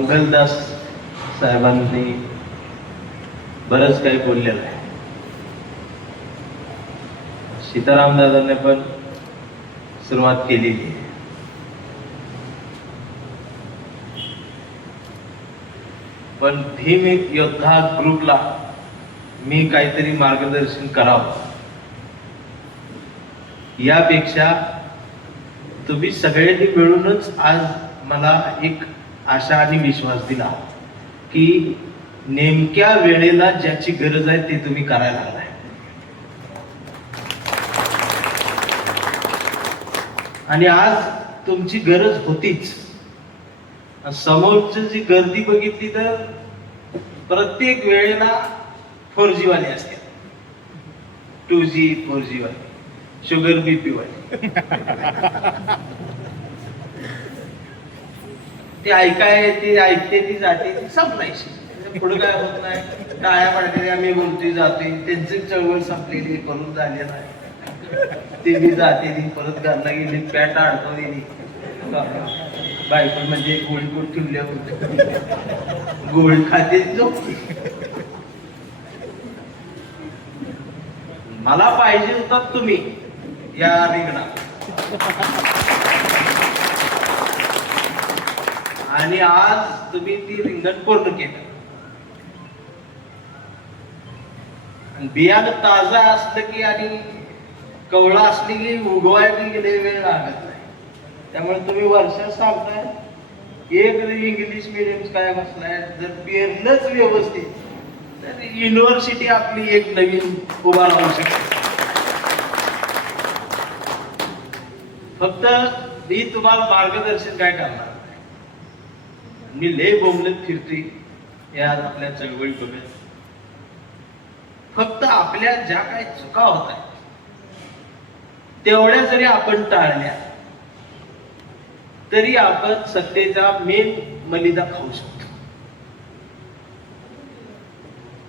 मंगलदास साहेबांनी बरंच काही बोललेलं आहे. सीताराम दादांनी पण सुरुवात केलेली आहे. पण भीम योद्धा ग्रुपला मी काहीतरी मार्गदर्शन करावं, यापेक्षा तुम्ही सगळ्यांनी मिळूनच आज मला एक आशा आणि विश्वास दिला की नेमक्या वेळेला ज्याची गरज आहे ते तुम्ही करायला लागलाय. आणि आज तुमची गरज होतीच. समोरची जी गर्दी बघितली तर प्रत्येक वेळेला 4G वाले असते, 2G 4G वाले, शुगर बीपी वाले. ते ऐकते ती जाते ती संपलायची, पुढे काय होत नाही. टाळ्या पडलेल्या मी बोलतोय जाते, त्यांची चळवळ संपलेली करून झालेला आहे. ते मी जाते ती परत घरला गेली, पॅट अडकवलेली, बायको म्हणजे गोळी कोट ठेवल्या होत्या, गोळी खाते झोपली. मला पाहिजे होतात तुम्ही या रिंगणात, आणि आज तुम्ही ती रिंगण पूर्ण केलं. बियाणं ताजं असलं की आणि कवळा असली की उगवायला गेले वेळ लागत नाही. त्यामुळे तुम्ही वर्षात सांगताय एक इंग्लिश मिडियम काय बसलाय, जर पेरलंच व्यवस्थित तर युनिव्हर्सिटी आपली एक नवीन उभा राहू शकते. फक्त मी तुम्हाला मार्गदर्शन काय करणार, मी लय बोंबलत फिरतोय या आपल्या चळवळी बघत. फक्त आपल्या ज्या काही चुका होत आहेत तेवढ्या जरी आपण टाळल्या तरी आपण सत्तेचा मेन मलिदा खाऊ शकतो.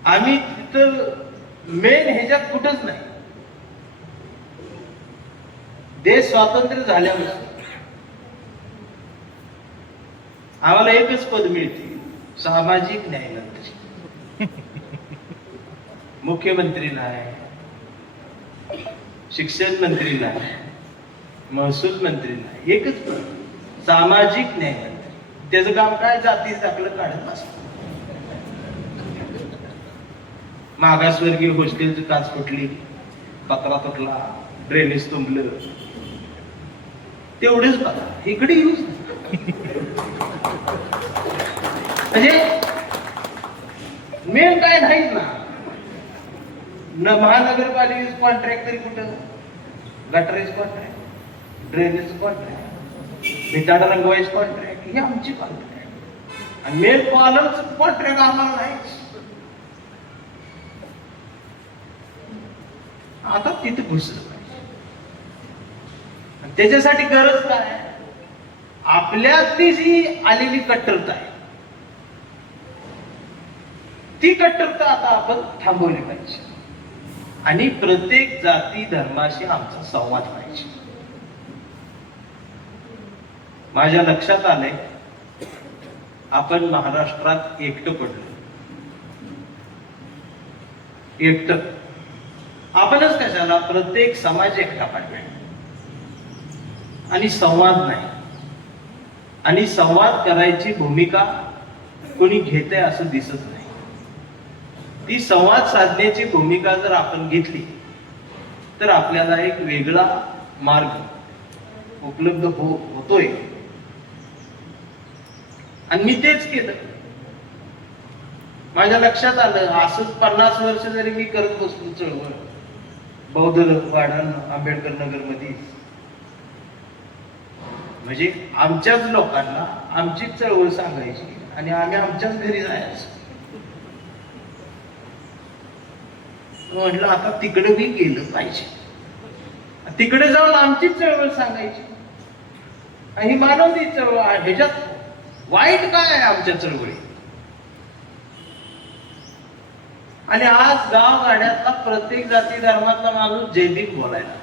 आम्ही तिथं मेन ह्याच्यात कुठंच नाही. देश स्वातंत्र्य झाल्यावर आम्हाला एकच पद मिळते, सामाजिक न्याय मंत्री. मुख्यमंत्री नाही, शिक्षण मंत्री नाही, महसूल मंत्री नाही, एकच पद, सामाजिक न्याय मंत्री. त्याचं काम काय, जाती दाखलं काढत असत. मागासवर्गीय हॉस्टेलची काच फुटली, पत्रा तुटला, ड्रेनेज तुंबलं, तेवढेच बघा. इकडे यूज म्हणजे मेन काय नाहीच ना. महानगरपालिकेच कॉन्ट्रॅक्ट तरी कुठं, गटरेज कॉन्ट्रॅक्ट, ड्रेनेज कॉन्ट्रॅक्ट, भिताड रंगवाईच कॉन्ट्रॅक्ट, ही आमची कॉन्ट्रॅक्ट. आणि मेन कॉलरच कॉन्ट्रॅक्ट आम्हाला नाहीच. आता तिथे घुसलं पाहिजे. त्याच्यासाठी गरज काय, आपल्यातली जी आलेली कट्टरता आहे ती कट्टरता आता आपण थांबवली पाहिजे. आणि प्रत्येक जाती धर्माशी आमचा संवाद पाहिजे. माझ्या लक्षात आलंय आपण महाराष्ट्रात एकटं पडलो. एकटं आपणच कशाला, प्रत्येक समाज एकटा पाडला आणि संवाद नाही. आणि संवाद करायची भूमिका कोणी घेते असं दिसत नाही. ती संवाद साधण्याची भूमिका जर आपण घेतली तर आपल्याला एक वेगळा मार्ग उपलब्ध होतोय. आणि मी तेच केलं. माझ्या लक्षात आलं, असंच 50 वर्ष जरी मी करत बसलो चळवळ, बौद्ध वाडा आंबेडकर नगर मध्ये, म्हणजे आमच्याच लोकांना आमचीच चळवळ सांगायची आणि आम्ही आमच्याच घरी जायचं. म्हटलं आता तिकडे बी गेलं पाहिजे, तिकडे जाऊन आमचीच चळवळ सांगायची. ही मानवती चळवळ, ह्याच्यात वाईट काय आहे आमच्या चळवळी. आणि आज गाव गाड्यातला प्रत्येक जाती धर्मातला माणूस जयदीप बोलायला.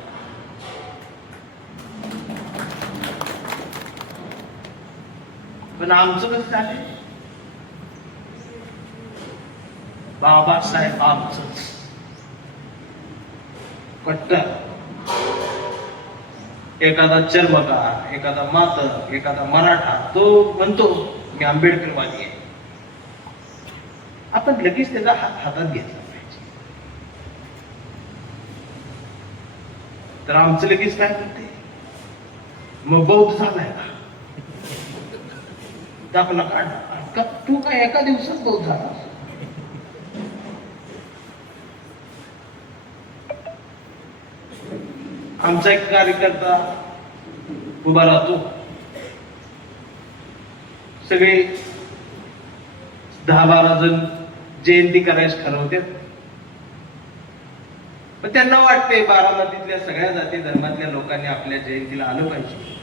पण आमचं कसं झालंय, बाबासाहेब आमचंच कट्टर. एखादा चर्मकार, एखादा मातक, एखादा मराठा तो म्हणतो मी आंबेडकरवादी आहे, आपण लगेच त्याचा हातात घेतला पाहिजे. तर आमचं लगेच काय करते, मग बौद्ध झालाय का, दाखला काढला का, तू काय एका दिवसात बौद्ध झाला. आमचा एक कार्यकर्ता उभा राहतो, सगळे 10-12 जण जयंती करायची ठरवते, पण त्यांना वाटते बारामतीतल्या सगळ्या जाती धर्मातल्या लोकांनी आपल्या जयंतीला आलं पाहिजे.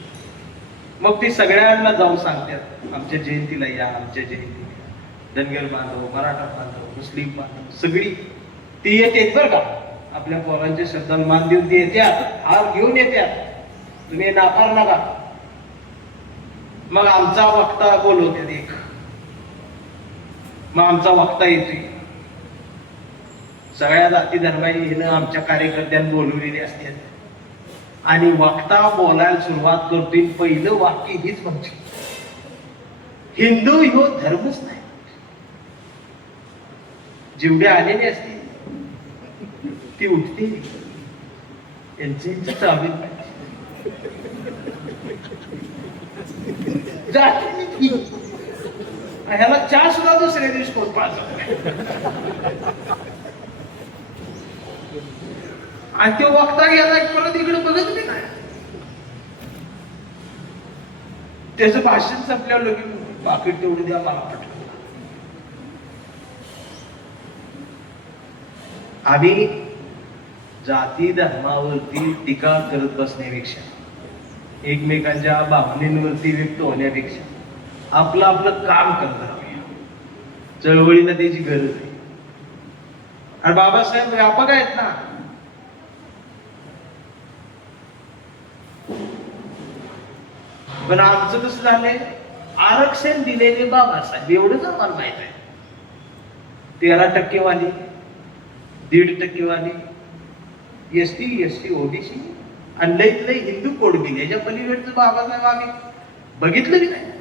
मग ते सगळ्यांना जाऊन सांगतात आमच्या जयंतीला या, आमच्या जयंतीला. धनगर बांधव, मराठा बांधव, मुस्लिम बांधव सगळी ती येते बरं का, आपल्या पोरांच्या शब्दाला मान देऊन ती येत्यात, हार घेऊन येत्यात, तुम्ही नाकार नका. मग आमचा वक्ता बोलवतात एक, मग आमचा वक्ता येतोय, सगळ्या जाती धर्माने आमच्या कार्यकर्त्यांनी बोलवलेले असतात, आणि वक्ता बोलायला सुरुवात करतोय, पहिलं वाक्य हीच म्हणते, हिंदू ह्यो धर्मच नाही. जेवढे आलेले असते ती उठते, यांचे चावी ह्याला चहा सुद्धा दुसऱ्या दिवशी कोण पाहत, आणि ते वक्ता गेला परत इकडे बघत बी नाही. त्याचं भाषण संपल्यावर लगेच पाकिट तेवढं द्या मला पटलं. आम्ही जाती धर्मावरती टीका करत बसण्यापेक्षा, एकमेकांच्या भावनेंवरती व्यक्त होण्यापेक्षा आपलं आपलं काम करत राहूया. चळवळीला त्याची गरज आहे. आणि बाबासाहेब व्यापक आहेत ना, पण आमचं कसं झालंय, आरक्षण दिलेले बाबासाहेब एवढंच आम्हाला माहित आहे. 13% वाली, 1.5% वाली, एसटी, एसटी, ओबीसी, आणि लईत लई हिंदू कोड बिल, याच्या पलीकडचं बाबासाहेब आम्ही बघितलं की नाही.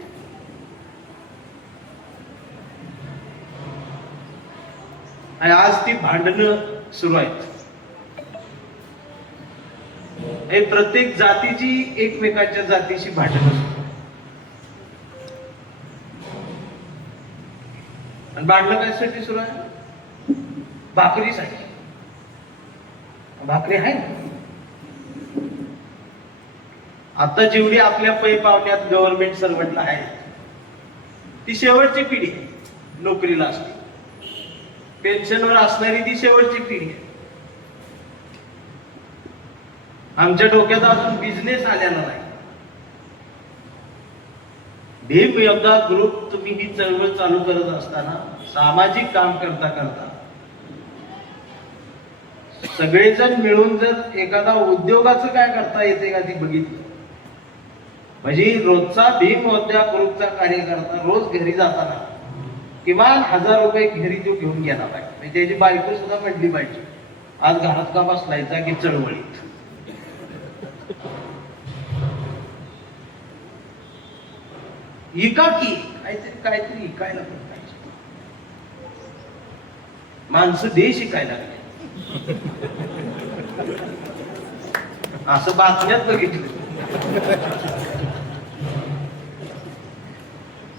आणि आज ती भांडणं सुरू आहेत. हे प्रत्येक जातीची एकमेकांच्या जातीशी भांडणं सुरू, आणि भांडणं कशासाठी सुरू आहे, भाकरीसाठी. भाकरी आहे ना. आता जेवढी आपल्या पै पावण्यात गव्हर्नमेंट सर्वंटला आहे ती शेवटची पिढी नोकरीला असते, पेन्शनवर असणारी ती शेवटची पिढी आहे. आमच्या डोक्यात अजून बिझनेस आलेला नाही. भीम योद्धा ग्रुप तुम्ही ही चळवळ चालू करत असताना, सामाजिक काम करता करता सगळेजण मिळून जर एखादा उद्योगाचं काय करता येते का ती बघितलं, म्हणजे रोजचा भीम योद्धा ग्रुपचा कार्यकर्ता रोज घरी जाताना किमान 1000 रुपये घरी तो घेऊन गेला पाहिजे. म्हणजे त्याची बायको सुद्धा म्हटली पाहिजे आज घरात का बसलायचा की चळवळीत. इका की काहीतरी इकायला पण पाहिजे. माणसं देश शिकायला लागले असं बातम्यात बघितलं.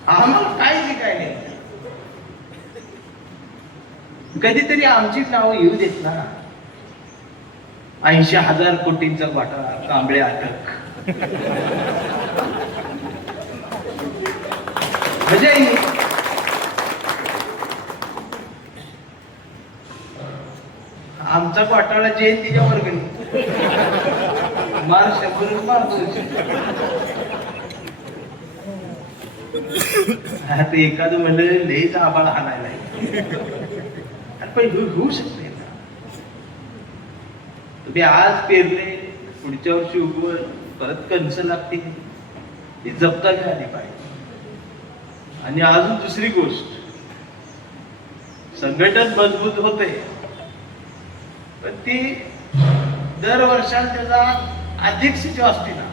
आम्हाला काय शिकाय नाही. कधीतरी आमचीच नाव येऊ देत ना. 80,000 कोटींचा घोटाळा, कांबळे अटक. म्हणजे आमचा घोटाळा जयंतीच्या वर्गणी मार 100 मार 200. आता एखादं म्हणलं लईच आबाळ हाणायला, पण होऊ शकते ना. तुम्ही आज पेरले, पुढच्या वर्षी उगवल, परत कणसं लागते, ही जपता आली पाहिजे. आणि अजून दुसरी गोष्ट, संघटन मजबूत होते, पण ती दर वर्षाला त्याचा अध्यक्ष जो असते ना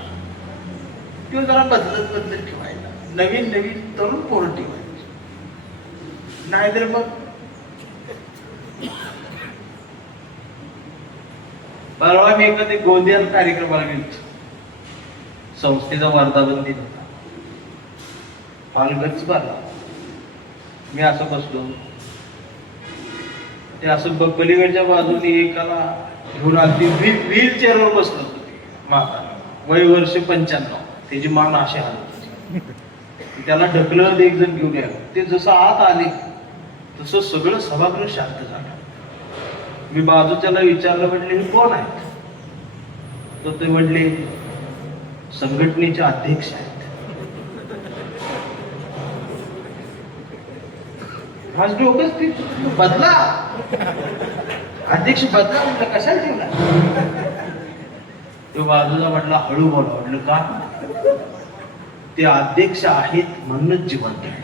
तो जरा बदलत ठेवायला, नवीन तरुण पोरं ठेवायची. नाहीतर मग परवा मी एखादी गोंदियात कार्यक्रमाला गेलो, संस्थेचा वर्धापन दिन होता, पालघरच भरला. मी असं बसलो, ते असं पलीकडच्या बाजूने एकाला घेऊन अगदी व्हील चेअरवर बसलो होतो. माता वय वर्ष 95, त्याची मान अशी हालत होती. त्याला ढकलत एक जण घेऊन यावं. ते जसं आत आले तसं सगळं सभागृह शांत झालं. मी बाजूच्याला विचारलं, म्हटले हे कोण आहेत? तर ते म्हटले संघटनेचे अध्यक्ष आहेत. माझं डोकंच ते बदला, अध्यक्ष बदला. म्हटलं कशाला ठेवला? तो बाजूला म्हटला हळू बोला. म्हटलं का? ते अध्यक्ष आहेत म्हणूनच जिवंत आहे.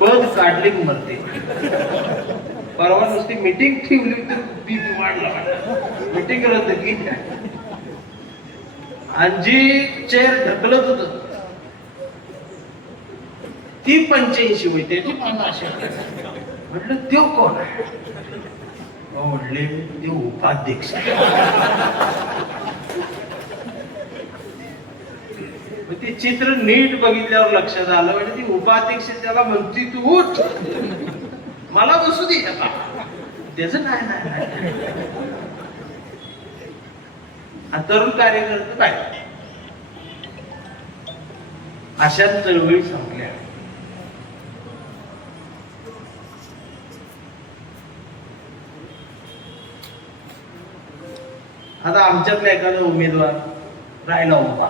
पद काढले की मरते. परवा नुसती मीटिंग ठेवली तर बीपी वाढला, मीटिंग रद्द केली. आणि जी चेअर ढकलत होत ती 85 होती, त्याची 50. म्हटलं तो कोण आहे? म्हटले ते उपाध्यक्ष. ते चित्र नीट बघितल्यावर लक्षात आलं, म्हणजे ती उपाध्यक्ष त्याला म्हणती तू उठ, मला बसू दे. आता त्याच नाही. तरुण कार्यकर्ते काय अशा चळवळी संपल्या. आता आमच्यातला एखादा उमेदवार राहिला उभा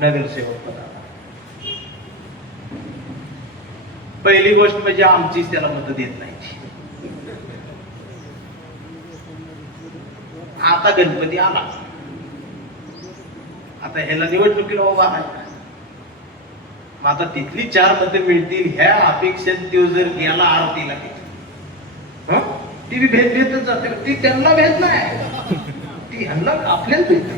नगरसेवक पदाला, पहिली गोष्ट म्हणजे आमचीच त्याला मत देत नाही. आता गणपती आला, आता ह्याला निवडणुकीला उभा आहे, मग आता तिथली 4 मतं मिळतील ह्या अपेक्षेत तो जर गेला आरतीला ती भेट देतच जाते. ती त्यांना भेट नाही, ती ह्यांना आपल्याला भेट.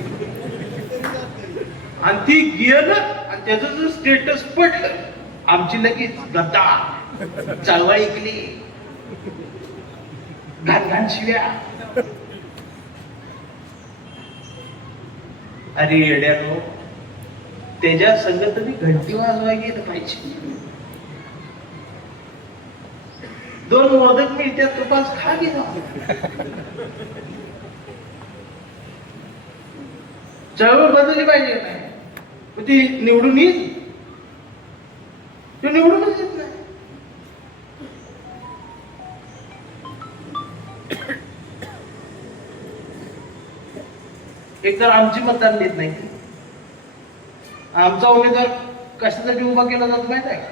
आणि ती गेलं आणि त्याचं जर स्टेटस पडलं, आमची लगेच गद्दा चळवळ ऐकली, घाण शिव्या. अरे येड्यानो, त्याच्या संग तुम्ही घंटी वाजवाय गेलं पाहिजे. 2 मोदक मिळतात, तुपास खा गेला. चळवळ बदलली पाहिजे नाही, ती निवडून येईल, तो निवडूनच येत नाही. एक तर आमची मतदान देत नाही. आमचा उमेदवार कशासाठी उभा केला जातो माहित आहे का?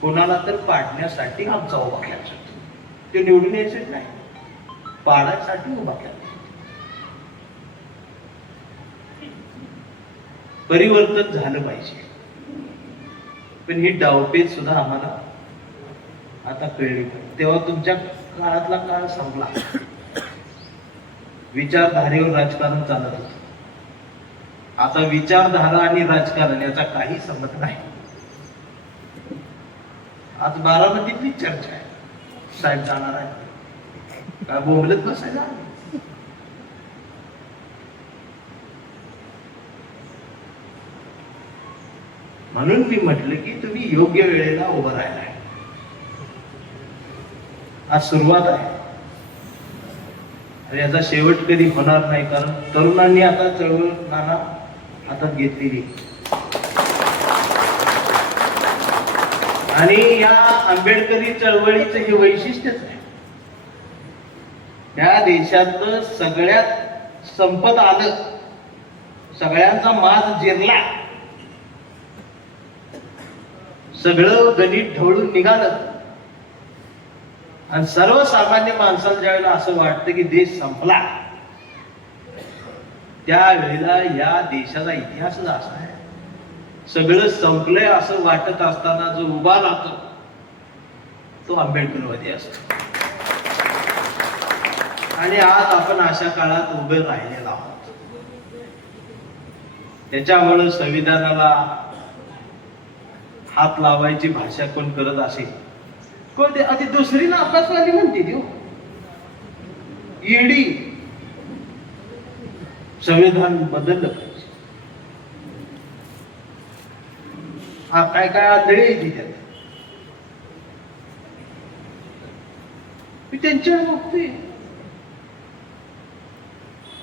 कोणाला तर पाडण्यासाठी आमचा उभा केला जातो. ते निवडून यायचेच नाही, पाडायसाठी उभा केला. परिवर्तन झालं पाहिजे, पण ही डावपेच सुद्धा आम्हाला आता कळली. तेव्हा तुमच्या काळातला काळ संपला. विचारधारेवर राजकारण चालत होतं. आता विचारधारा आणि राजकारण याचा काही संबंध नाही. आज बारामतीतली चर्चा आहे, साहेब जाणार आहे काय बोंबलत बसायला. म्हणून मी म्हटलं की तुम्ही योग्य वेळेला उभं राहिलाय. आज सुरुवात आहे, याचा शेवट कधी होणार नाही, कारण तरुणांनी आता चळवळ नाना हातात घेतलेली. आणि या आंबेडकरी चळवळीचं हे वैशिष्ट्यच आहे. या देशातलं सगळ्यात संपत आलं, सगळ्यांचा माज जिरला, सगळं गणित ढवळून निघालं आणि सर्वसामान्य माणसाला ज्यावेळेला असं वाटतं की देश संपला, त्यावेळेला या देशाचा इतिहासच असा आहे. सगळं संपलंय असं वाटत असताना जो उभा राहतो तो आंबेडकरवादी असतो. आणि आज आपण अशा काळात उभे राहिलेलो आहोत. त्याच्यामुळे संविधानाला हात लावायची भाषा कोण करत असेल, कोण आधी दुसरी नापासवाली म्हणते ती ईडी. संविधान बदललं पाहिजे. हा काय काय आंधळी येते त्यात. मी त्यांच्यावर बघतोय,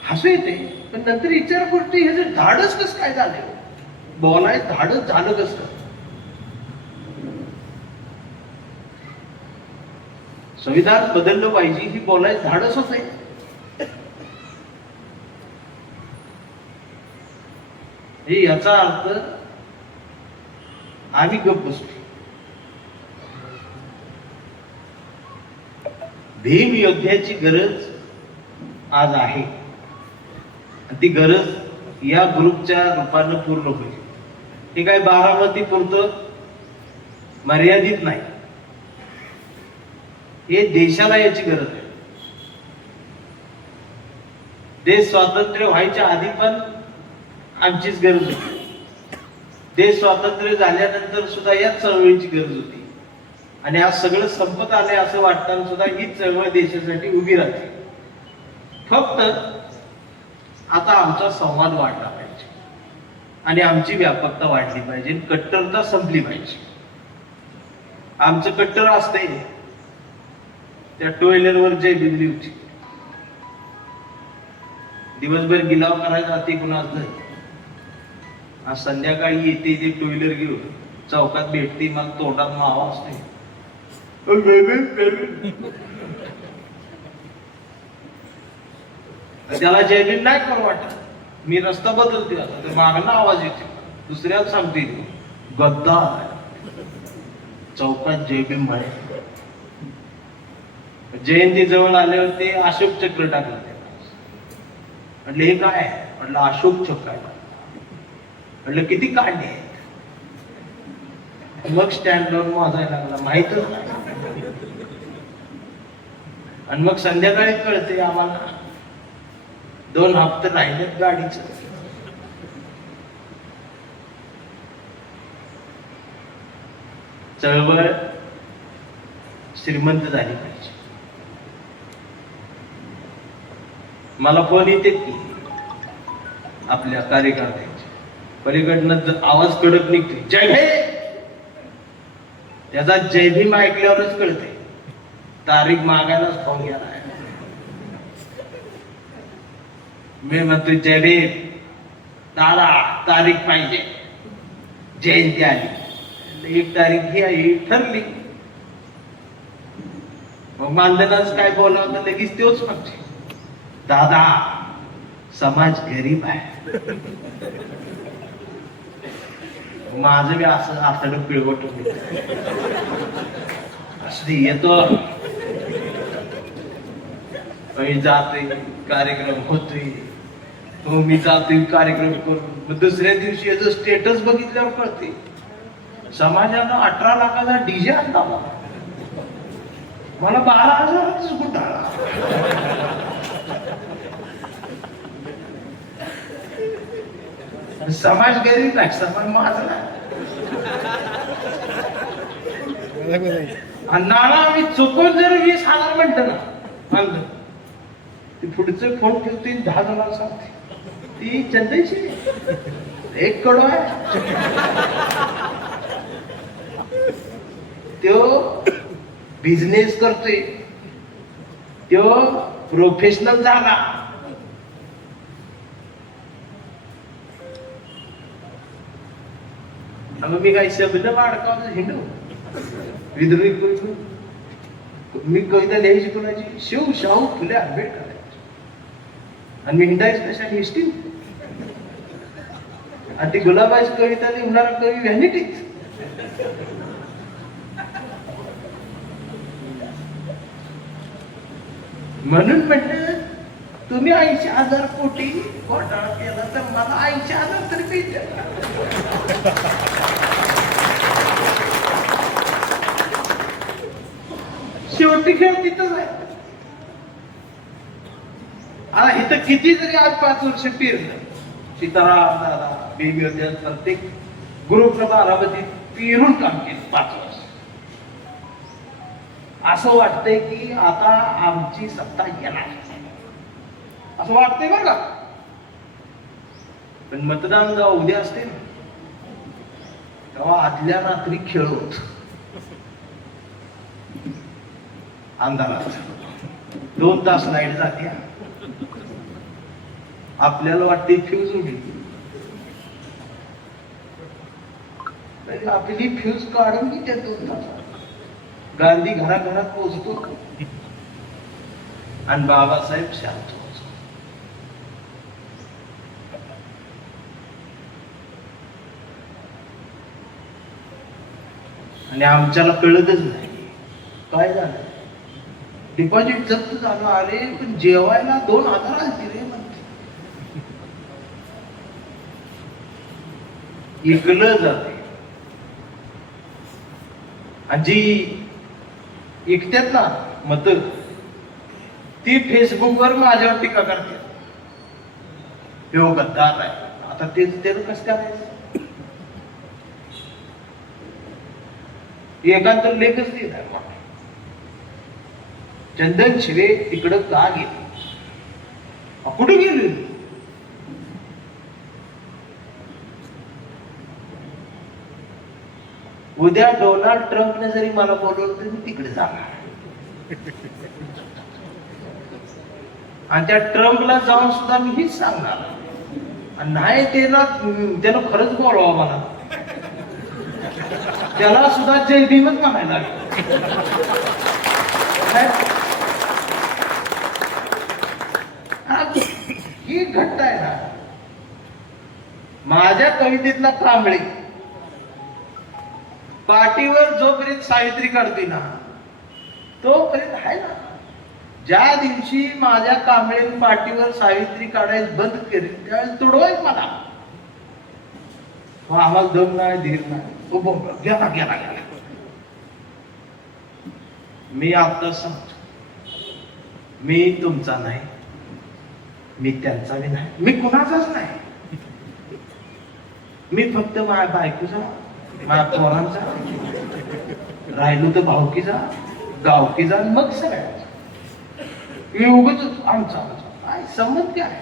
हसू येते, पण नंतर विचार करतोय ह्याचं धाडस कसं काय झालं, बोलाय धाडस झालं कसं. संविधान बदललं पाहिजे ही बोलायचं धाडसच आहे. याचा अर्थ आम्ही गप्प बसतो. भीम योद्ध्याची गरज आज आहे. ती गरज या ग्रुपच्या रूपानं पूर्ण होईल. हे काय बारामती पुरतं मर्यादित नाही. हे देशाला याची गरज आहे. देश स्वातंत्र्य व्हायच्या आधी पण आमचीच गरज होती. देश स्वातंत्र्य झाल्यानंतर सुद्धा याच चळवळीची गरज होती. आणि आज सगळं संपत आलंय असं वाटताना सुद्धा ही चळवळ देशासाठी उभी राहते. फक्त आता आमचा संवाद वाढला पाहिजे आणि आमची व्यापकता वाढली पाहिजे. कट्टरता संपली पाहिजे. आमचं कट्टर असते त्या टोयलरवर जय बिंदली होती. दिवसभर गिलाव करायला जाते कुणाच नाही. आज संध्याकाळी येते ते टोयलर घेऊन चौकात भेटते, मग तोंडात मावा असते. त्याला जयबीन नाही करू वाटत. मी रस्ता बदलते आता तर मागणं आवाज येते. दुसऱ्याला सांगते गद्दार. चौकात जयबीन म्हणे. जयंती जवळ आल्यावर ते अशोक चक्र टाकलं. म्हटलं हे काय? म्हटलं अशोक चक्र आहे. म्हटलं किती काढले आहेत? मग स्टँड लावून मोजायला लागला. माहितच नाही. आणि मग संध्याकाळी कळते आम्हाला 2 हप्ते राहिलेत गाडीच. चळवळ श्रीमंत झाली पाहिजे. मला फोन येते की आपल्या कार्यकर्त्यांचे पलीकडनं आवाज कडक निघते, जय भीम. त्याचा जय भीम ऐकल्यावरच कळते तारीख मागायलाच फोन गेला. मी म्हणतो जय भीम दादा, तारीख पाहिजे. जयंती आली, 1 तारीख ही ठरली. मग मानधनाच काय बोलावं तर लगेच तेच म्हणते, दादा समाज गरीब आहे. माझं बी असं आतडं पिळवट असं येतो. जातोय कार्यक्रम होतोय, मी जातोय कार्यक्रम करून. दुसऱ्या दिवशी याचं स्टेटस बघितल्यावर कळते समाजानं 18 लाखाचा डीजे आणला. मला 12,000 घोटाळा. समाज गरीब नाही, समाज माझा नाही. नाना आम्ही चुकून जर 20,000 म्हणलं ना, पुढचं फोन ठेवते 10 जणांना सांगते ती चंद्याची 1 करोड आहे. तो बिझनेस करतोय, तो प्रोफेशनल झाला. मी काही शब्द अडकावतो हिंडू विद्रोही करू. मी कविता लिहायची कोणाची, शिव शाहू फुले आंबेडकर. आणि मी हिंडायचं कशा हिस्ट्री. आणि ती गुलाबाची कविता लिहिणारा कवी व्हॅनिटीच. म्हणून म्हटलं तुम्ही 80,000 कोटी घोटाळा केला तर मला 80,000 तरी मिळते. शेवटी खेळ तिथंच आहे. आता इथं किती जरी आज 5 वर्ष फिरलं, सीताराम दादा बेबी होते, प्रत्येक ग्रुपला बारामतीत फिरून काम केलं 5 वर्ष. असं वाटतंय की आता आमची सत्ता येणार, असं वाटतंय बरं का. पण मतदान जेव्हा उद्या असते ना, तेव्हा आदल्या रात्री खेळ होत अंधारात 2 तास लाईट जाते, आपल्याला वाटते फ्यूज उडली, आपली फ्यूज काढून की त्या 2 तासात गांधी घराघरात पोहोचतो आणि बाबासाहेब शांत होतो. आणि आमच्याला कळतच नाही काय झालं. डिपॉझिट जप्त झालं, अरे पण जेवायला 2000 आलती रे म्हणते. इकलं जाते आणि जी ऐकतात ना मत, ती फेसबुकवर माझ्यावर टीका करते, हो गद्दार आहे. आता तेच कसं करायचं. एकांत लेखच दिलाय, चंदन शिवे तिकडं का गेले, कुठे गेले. उद्या डोनाल्ड ट्रम्पने जरी मला बोलवलं तर मी तिकडे जाणार, आणि त्या ट्रम्पला जाऊन सुद्धा मी हेच सांगणार. आणि नाही त्यानं खरंच बोलावं मला, त्याला सुद्धा जय भीमच म्हणायला ही घट्ट आहे ना. माझ्या कवितेतला कांबळे पाठीवर जोपर्यंत सावित्री काढते ना, तोपर्यंत आहे ना. ज्या दिवशी माझ्या कांबळे पाठीवर सावित्री काढायला बंद करेल, त्यावेळेस तुडवायच मला. आम्हाला दम नाही, धीर नाही. गेला गेला गेला. मी आता सांगतो, मी तुमचा नाही, मी त्यांचा बी नाही, मी कुणाचाच नाही. मी फक्त माझ्या बायकोचा, माझ्या पोरांचा, राहिलो तर भावकीचा, गावकीचा, मग सगळ्याचा. उगाच आमचा काय संबंध काय.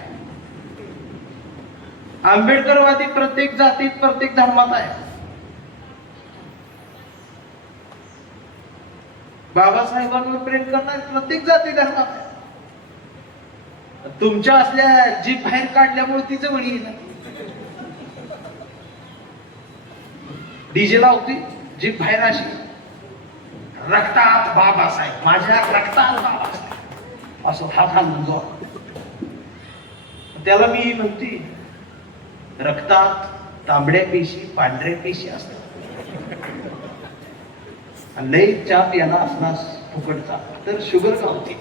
आंबेडकरवादी प्रत्येक जातीत प्रत्येक धर्मात आहे. बाबासाहेबांवर प्रेम करणारे प्रत्येक जाती धर्मात आहे. तुमच्या असल्या जीभ बाहेर काढल्यामुळे ती जवळ येईल. डीजे लावती, जीभ बाहेर अशी, रक्तात बाबासाहेब, माझ्या रक्तात बाबासाहेब, असं हात घालून जो. त्याला मी म्हणते, रक्तात तांबड्या पेशी पांढऱ्या पेशी असतात, लई चाप याला असला फुकटचा तर शुगर गावते.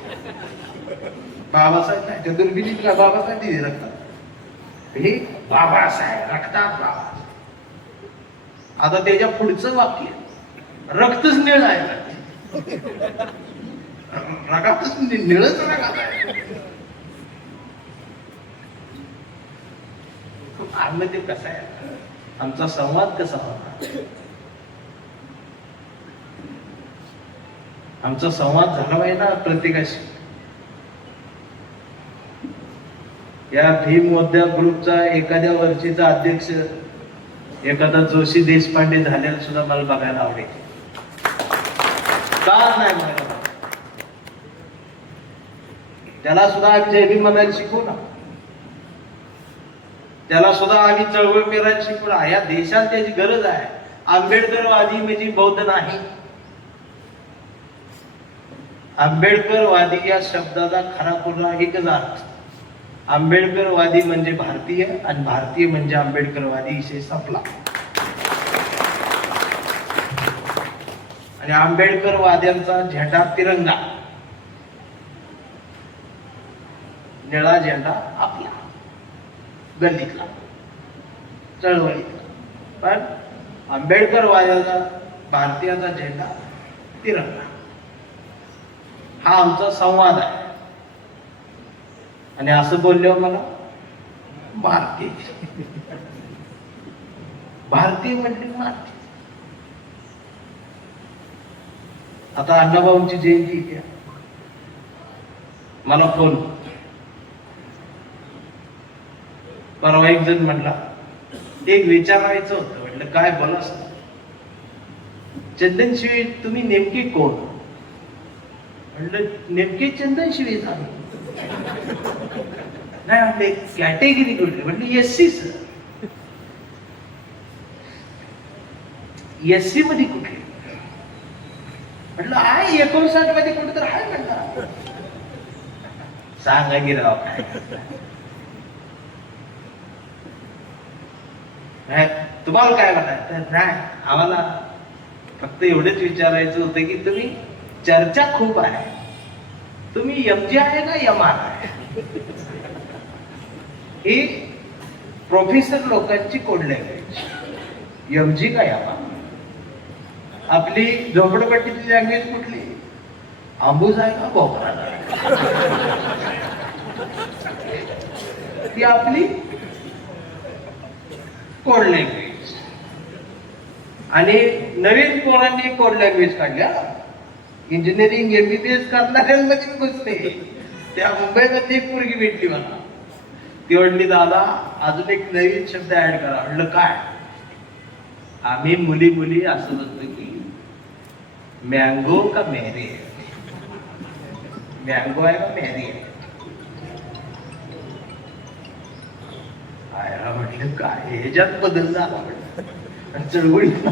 बाबासाहेब नाही, त्या दुर्बिनीत का बाबासाहेब दिले रक्तात, हे बाबासाहेब रक्तात बाबासाहेब. आता त्याच्या पुढचं वाक्य, रक्तच निळ आहे, रगातच निळच रगात आहे. आम्ही ते कसं आहे, आमचा संवाद कसा होता. आमचा संवाद झाला पाहिजे ना प्रत्येकाशी. या भीम उद्योग ग्रुपचा एखाद्या वर्षीचा अध्यक्ष एखादा जोशी देशपांडे झालेला सुद्धा मला बघायला आवडेल. का नाही बघायला, त्याला सुद्धा आम्ही जय भीम म्हणायला शिकवू ना, त्याला सुद्धा आम्ही चळवळ पेरायला शिकवू ना. या देशात त्याची गरज आहे. आंबेडकरवादी म्हणजे बौद्ध नाही. आंबेडकरवादी या शब्दाचा खरा पूर्ण एकच अर्थ, आंबेडकरवादी म्हणजे भारतीय आणि भारतीय म्हणजे आंबेडकरवादी, विषय संपला. आणि आंबेडकरवाद्यांचा झेंडा तिरंगा, निळा झेंडा आपला गल्लीतला चळवळीतला. पण आंबेडकरवाद्याचा भारतीयाचा झेंडा तिरंगा. हा आमचा संवाद आहे. आणि असं बोलल्यावर मला भारतीय भारतीय म्हटली भारतीय. आता अण्णाभाऊंची जयंती येते, मला फोन परवा एक जण म्हणला, एक विचारायचं होतं. म्हटलं काय, बोला सर. चंदनशिवी तुम्ही नेमकी कोण? म्हटलं नेमकी चंदनशिवी झाली नाही. म्हटले कॅटेगरी कुठली? म्हटलं एससी सर. एससी मध्ये कुठली? म्हटलं आहे 59 मध्ये कुठे तर आहे. म्हटलं सांगा की राव काय तुम्हाला काय म्हणायचं? नाही, आम्हाला फक्त एवढंच विचारायचं होतं की तुम्ही चर्चा खूप आहे, तुम्ही एमजी आहे का एमआर आहे? ही प्रोफेसर लोकांची कोड लँग्वेज, एमजी का एमआर. आपली झोपडपट्टीची लँग्वेज कुठली? आंबूज आहे का भोकरा? ती आपली कोड लँग्वेज. आणि नवीन पोरांनी कोड लँग्वेज काढल्या. इंजिनिअरिंग एमबीबीएस करणाऱ्यांमध्ये घुसते. त्या मुंबईमध्ये एक पोरगी भेटली मला, ती म्हणली दादा अजून एक नवीन शब्द ऍड करा. म्हणलं काय? आम्ही मुली मुली असं म्हणतो की मँगो का मेरी आहे. मँगो आहे का मेरी आहे? आयला म्हटलं काय ह्याच्यात बदल झाला. म्हटलं चळवळीत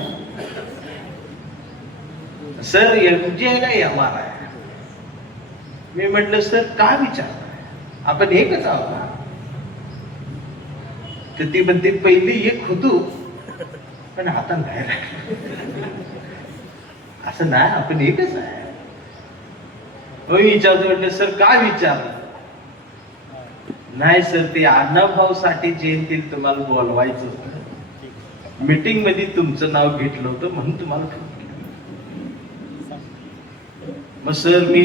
सर एमजी आहे का एमआर आहे? मी म्हटलं सर का विचारताय, आपण एकच आहोत ना. तर ती म्हणते पहिली एक होतो पण आता नाही राहिलं. असं नाही, आपण एकच आहे. मी विचारतो. म्हटलं सर का विचारलं? नाही सर ते अण्णाभाऊ साठी जयंतीला तुम्हाला बोलवायचं होतं, मीटिंग मध्ये तुमचं नाव घेतलं होतं म्हणून तुम्हाला फोन केला. मग सर मी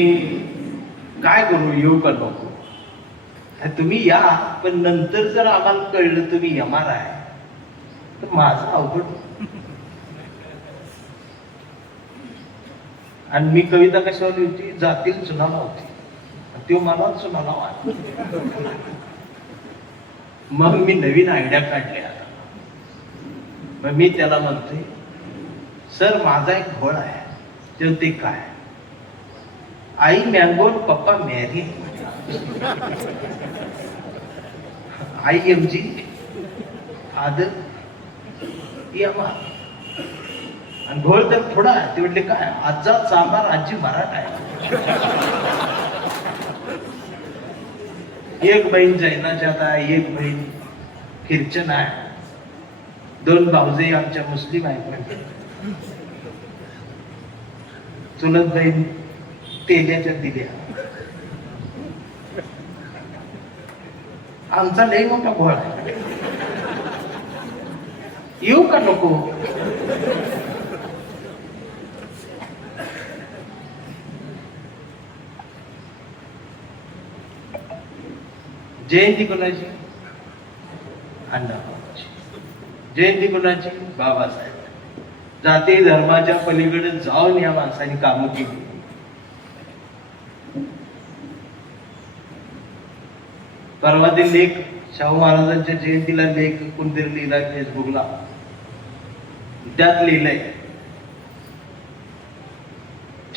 काय करू, येऊ का नको? तुम्ही या, पण नंतर जर आम्हाला कळलं तुम्ही एमआर आहे तर माझं अवघड. आणि मी कविता कशावर होती, जातील चुनाला होती, तो मला चुनाला वाटत. मग मी नवीन आयडिया काढल्या. मग मी त्याला म्हणतोय सर माझा एक घोळ आहे. ते काय? आई मँगो पप्पा मॅरी. आई एमजी, फादर एमआर. आणि घोळ तर थोडा आहे. ते म्हटले काय? आजचा सांबार आजी मराठा आहे. एक बहीण जैनाच्यात आहे, एक बहीण ख्रिश्चन आहे, 2 भाऊजे आमच्या मुस्लिम आहेत. म्हणजे चुलत बहीण तेल्याच्या दिल्या. आमचा लई मोठा घोळ आहे. येऊ का नको? जयंती कोणाची? अण्णाभाऊची. जयंती कोणाची? बाबासाहेब. जाती धर्माच्या पलीकडे जाऊन या माणसाने कामं केली. परवा ते लेख शाहू महाराजांच्या जयंतीला लेख कोणतरी लिहिला फेसबुकला. त्यात लिहिलंय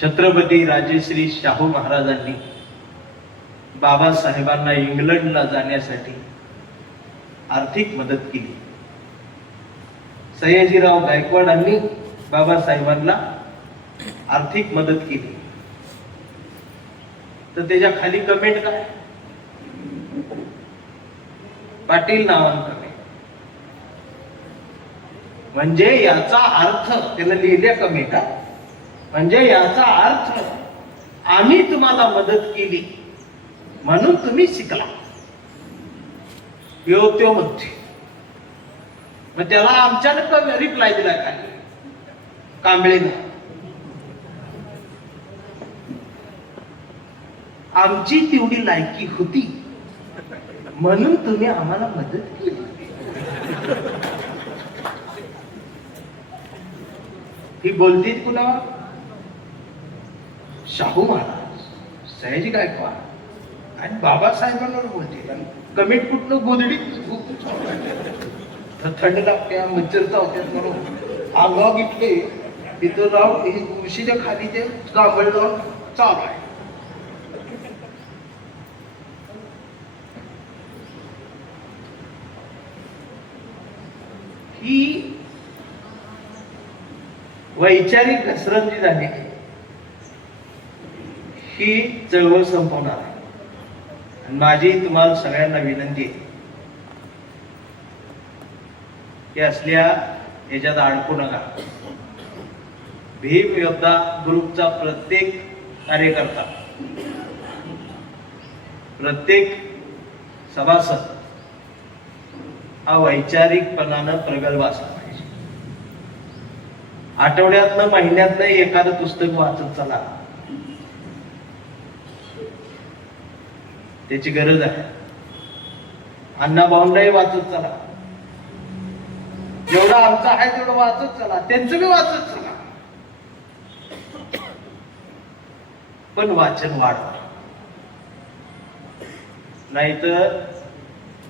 छत्रपती राजश्री शाहू महाराजांनी बाबासाहेबांना इंग्लंडला जाण्यासाठी आर्थिक मदत केली. सयाजीराव गायकवाडांनी बाबासाहेबांना आर्थिक मदत केली. तर त्याच्या खाली कमेंट काय? पाटील नावांकने. म्हणजे याचा अर्थ, त्याला लिहिल्या कमेंट, म्हणजे याचा अर्थ आम्ही तुम्हाला मदत केली म्हणून तुम्ही शिकला. त्यो म्हणते. मग त्याला आमच्यानं रिप्लाय दिला काय? कांबळेनं. आमची तेवढी लायकी होती म्हणून तुम्ही आम्हाला मदत केली. ही बोलतीत कुणावर? शाहू महाराज, सयाजी गायकवाड आणि बाबासाहेबांवर बोलते. कमीट कुठलं गोधडीत थंड लागत्या, मच्छर चावत्यात म्हणून अंगाव घेतले तिथं राव हे उशीच्या खाली ते गांबळ जाऊन चालू आहे. ही वैचारिक घसरण जी झाली ही चळवळ संपवणार आहे. आणि माझी तुम्हाला सगळ्यांना विनंती आहे की असल्या याच्यात अडकू नका. भीम योद्धा ग्रुपचा प्रत्येक कार्यकर्ता, प्रत्येक सभासद हा वैचारिकपणानं प्रगल्भ असला पाहिजे. आठवड्यातनं महिन्यातनं एखादं पुस्तक वाचत चला, त्याची गरज आहे. अण्णाभाऊंनाही वाचत चला, जेवढं आमचं आहे तेवढं वाचत चला, त्यांचं बी वाचत चला, पण वाचन वाढवा. नाहीतर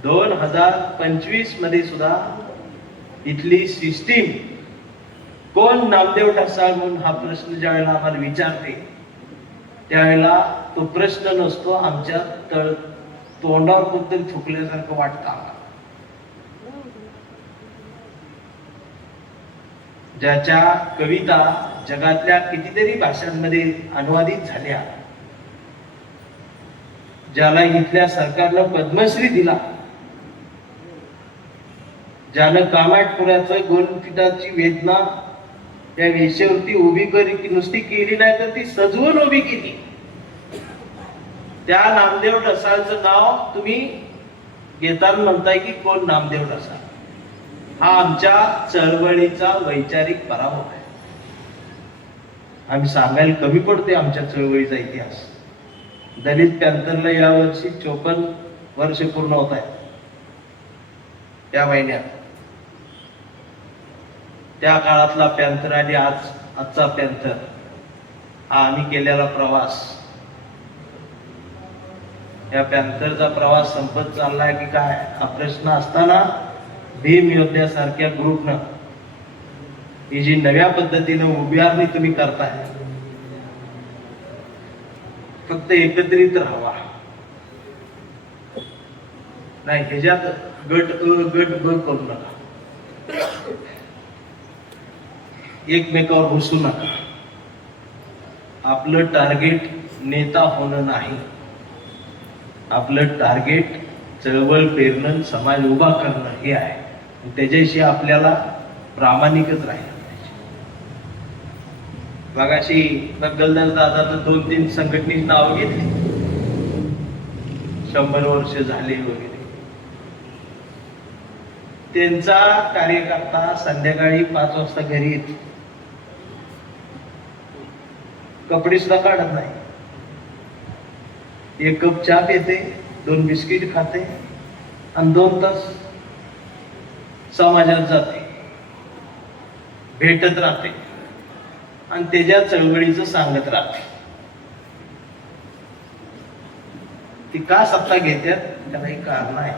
2025 मध्ये सुद्धा इथली सिस्टीम कोण नामदेव ढसाळ म्हणून हा प्रश्न ज्यावेळेला आम्हाला विचारते त्यावेळेला तो प्रश्न नसतो, आमच्या तोंडावर कुठतरी थुकल्यासारखं वाटतं आम्हाला. ज्याच्या कविता जगातल्या कितीतरी भाषांमध्ये अनुवादित झाल्या, ज्याला इथल्या सरकारनं पद्मश्री दिला, ज्यानं कामाटपुराचं गोलपिठाची वेदना त्या वेशेवरती उभी करी, नुसती केली नाही तर ती सजवून उभी केली, त्या नामदेव ढसाळचं नाव तुम्ही घेताना म्हणताय की कोण नामदेव ढसाळ. हा आमच्या चळवळीचा वैचारिक पराभव आहे. आम्ही सांगायला कमी पडते आमच्या चळवळीचा इतिहास. दलित पॅंथरला यावर्षी 54 वर्ष पूर्ण होत आहेत. त्या महिन्यात त्या काळातला पॅंथर आणि आजचा पॅंथर हा आम्ही केलेला प्रवास, या पॅंथरचा प्रवास संपत चाललाय की काय हा प्रश्न असताना भीम योद्ध्यासारख्या ग्रुपनं ही जी नव्या पद्धतीनं उभारणी तुम्ही करताय, फक्त एकत्रित राहावा. नाही ह्याच्यात गट गट ब करू नका, एकमेकावर घुसू नका. आपलं टार्गेट नेता होणं नाही, आपलं टार्गेट चळवळ पेरणं, समाज उभा करणं हे आहे. त्याच्याशी आपल्याला प्रामाणिकच राहिलं पाहिजे. मगाशी नगलदास दादानं 2-3 संघटनेची नावं घेतली, 100 वर्ष झाले वगैरे. त्यांचा कार्यकर्ता संध्याकाळी 5 वाजता घरी येतो, कपडे सुद्धा काढत नाही, 1 कप चहा पिते, 2 बिस्किट खाते आणि 2 तास समाजात जाते, भेटत राहते आणि त्याच्या चळवळीचं सांगत राहते. ती का सत्ता घेतात त्याला एक कारण आहे.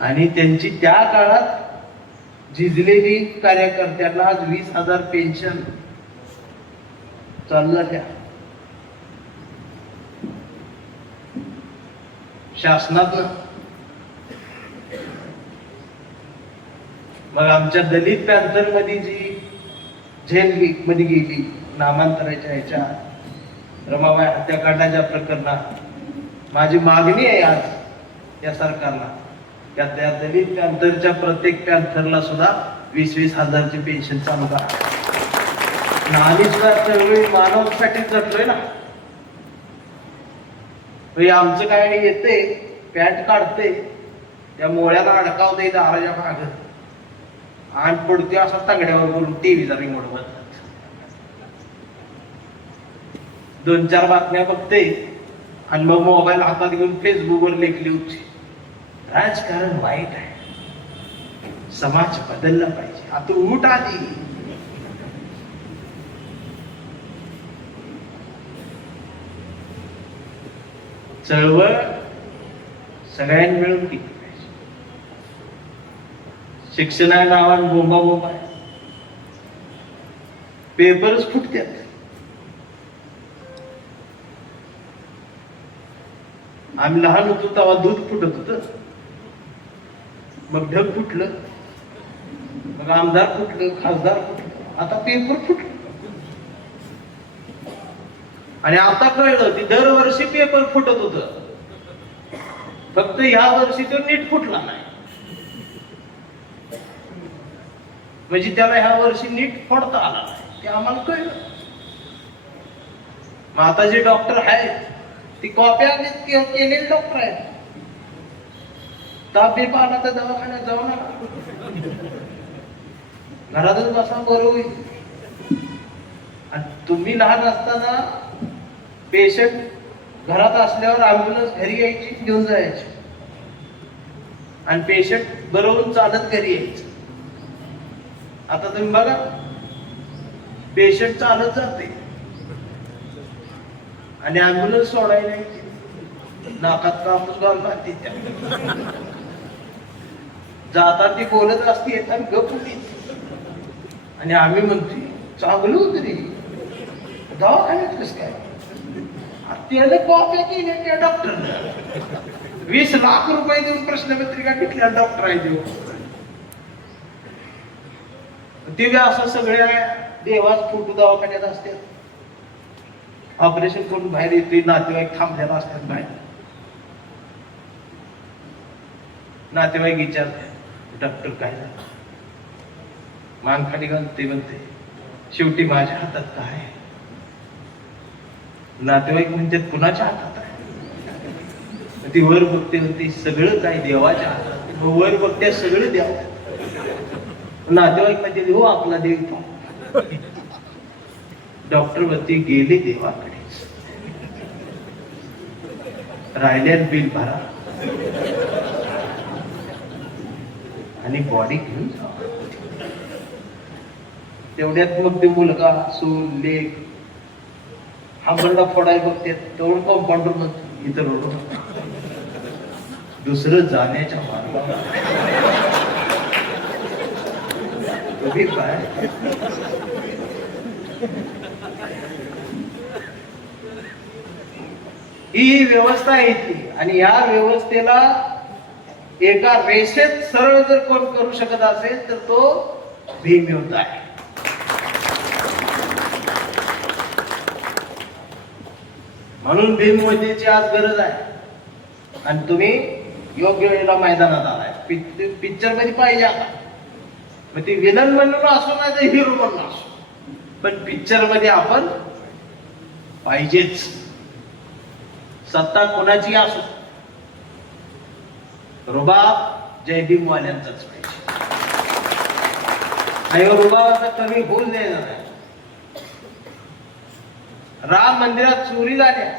आणि त्यांची त्या काळात झिजलेली कार्यकर्त्यांना आज 20,000 पेन्शन चालू झाल्या. शासनातनं. मग आमच्या दलित पॅंथर मध्ये जी झेल मध्ये गेली नामांतराच्या ह्याच्या रमाबाई हत्याकांडाच्या प्रकरणात माझी मागणी आहे आज या सरकारला, त्या दलित पॅंथरच्या प्रत्येक पॅंथरला सुद्धा 20,000ची पेन्शन चालू करा. आम्ही सुद्धा चळवळी मानवासाठी जटलोय ना. आमचं काय येते, पॅन्ट काढते, त्या मोळ्याला अडकावते दाराच्या मागं आणि पडते असा तंगड्यावर बोलून टीव्हीचा रिमोट बदलत. 2-4 बातम्या बघते आणि मग मोबाईल हातात घेऊन फेसबुकवर लेखली होती. राजकारण वाईट आहे, समाज बदलला पाहिजे. आता उठ आधी. चळवळ सगळ्यांनी मिळून केली पाहिजे. शिक्षणा नावानं बोंबा आहे, पेपरच फुटतात. आम्ही लहान होतो तेव्हा दूध फुटत होत, मग ढग फुटलं, मग आमदार फुटलं, खासदार फुटलं, आता पेपर फुटलं. आणि आता कळलं की दरवर्षी पेपर फुटत होत, फक्त ह्या वर्षी तो नीट फुटला नाही. म्हणजे त्याला ह्या वर्षी नीट फोडता आला नाही, ते आम्हाला कळलं. मग आता जे डॉक्टर आहेत ती कॉप्या केलेले डॉक्टर आहेत. ताप बीप आला तर दवाखान्यात जाऊ नका, घरातच बसा, बरं होईल. आणि तुम्ही लहान असताना पेशंट घरात असल्यावर ॲम्ब्युलन्स घरी यायची, घेऊन जायची, आणि पेशंट बरं होऊन चालत घरी यायचं. आता तुम्ही बघा, पेशंट चालत जाते आणि ॲम्ब्युलन्स सोडायला यायची, नाकात कापूस घालून आणते. त्या जातात ती बोलत असते, येतात गप होती. आणि आम्ही म्हणतो चांगलं होत रे, दवाखान्यात कसं काय. त्याने कॉप्या केल्या त्या डॉक्टरनं, 20 लाख रुपये देऊन प्रश्नपत्रिका टिकल्या डॉक्टर आहे देऊ. ते असं सगळ्या देवाच फोटो दवाखान्यात असतात. ऑपरेशन करून बाहेर येते, नातेवाईक थांबलेला असतात बाहेर. नातेवाईक विचारतात डॉक्टर काय झालं, मान खाली घालते, म्हणते शेवटी माझ्या हातात काय आहे. नातेवाईक म्हणतात कुणाच्या हातात आहे. ती वर बघते, म्हणते सगळं काय देवाच्या हातात. वर बघते सगळं देव. नातेवाईक म्हणजे हो आपला देव तो. डॉक्टर म्हणते गेले देवाकडेच, राहिल्यात बिल भरा आणि बॉडी घेऊन जा. तेवढ्यात मग ते मुलगा, सून, लेक हांबरडा फोडाय बघते. तेवढं कंपाऊंडर म्हणतो इथं रोड दुसरं जाण्याच्या मार्गावर. काय ही व्यवस्था आहे इथली. आणि या व्यवस्थेला एका रेषेत सरळ जर कोण करू शकत असेल तर तो भीम योद्धा आहे. म्हणून भीमवतेची आज गरज आहे. आणि तुम्ही योग्य वेळेला मैदानात आलाय. पिक्चर मध्ये पाहिजे आता, मग ती विलन म्हणून असो नाही तर हिरो म्हणून असो, पण पिक्चर मध्ये आपण पाहिजेच. सत्ता कोणाची असो, रुबाब जय भीमवाल्यांचाच पाहिजे. आणि रुबाबाचा कमी होऊ देणार नाही. राम मंदिरात चोरी झाल्या,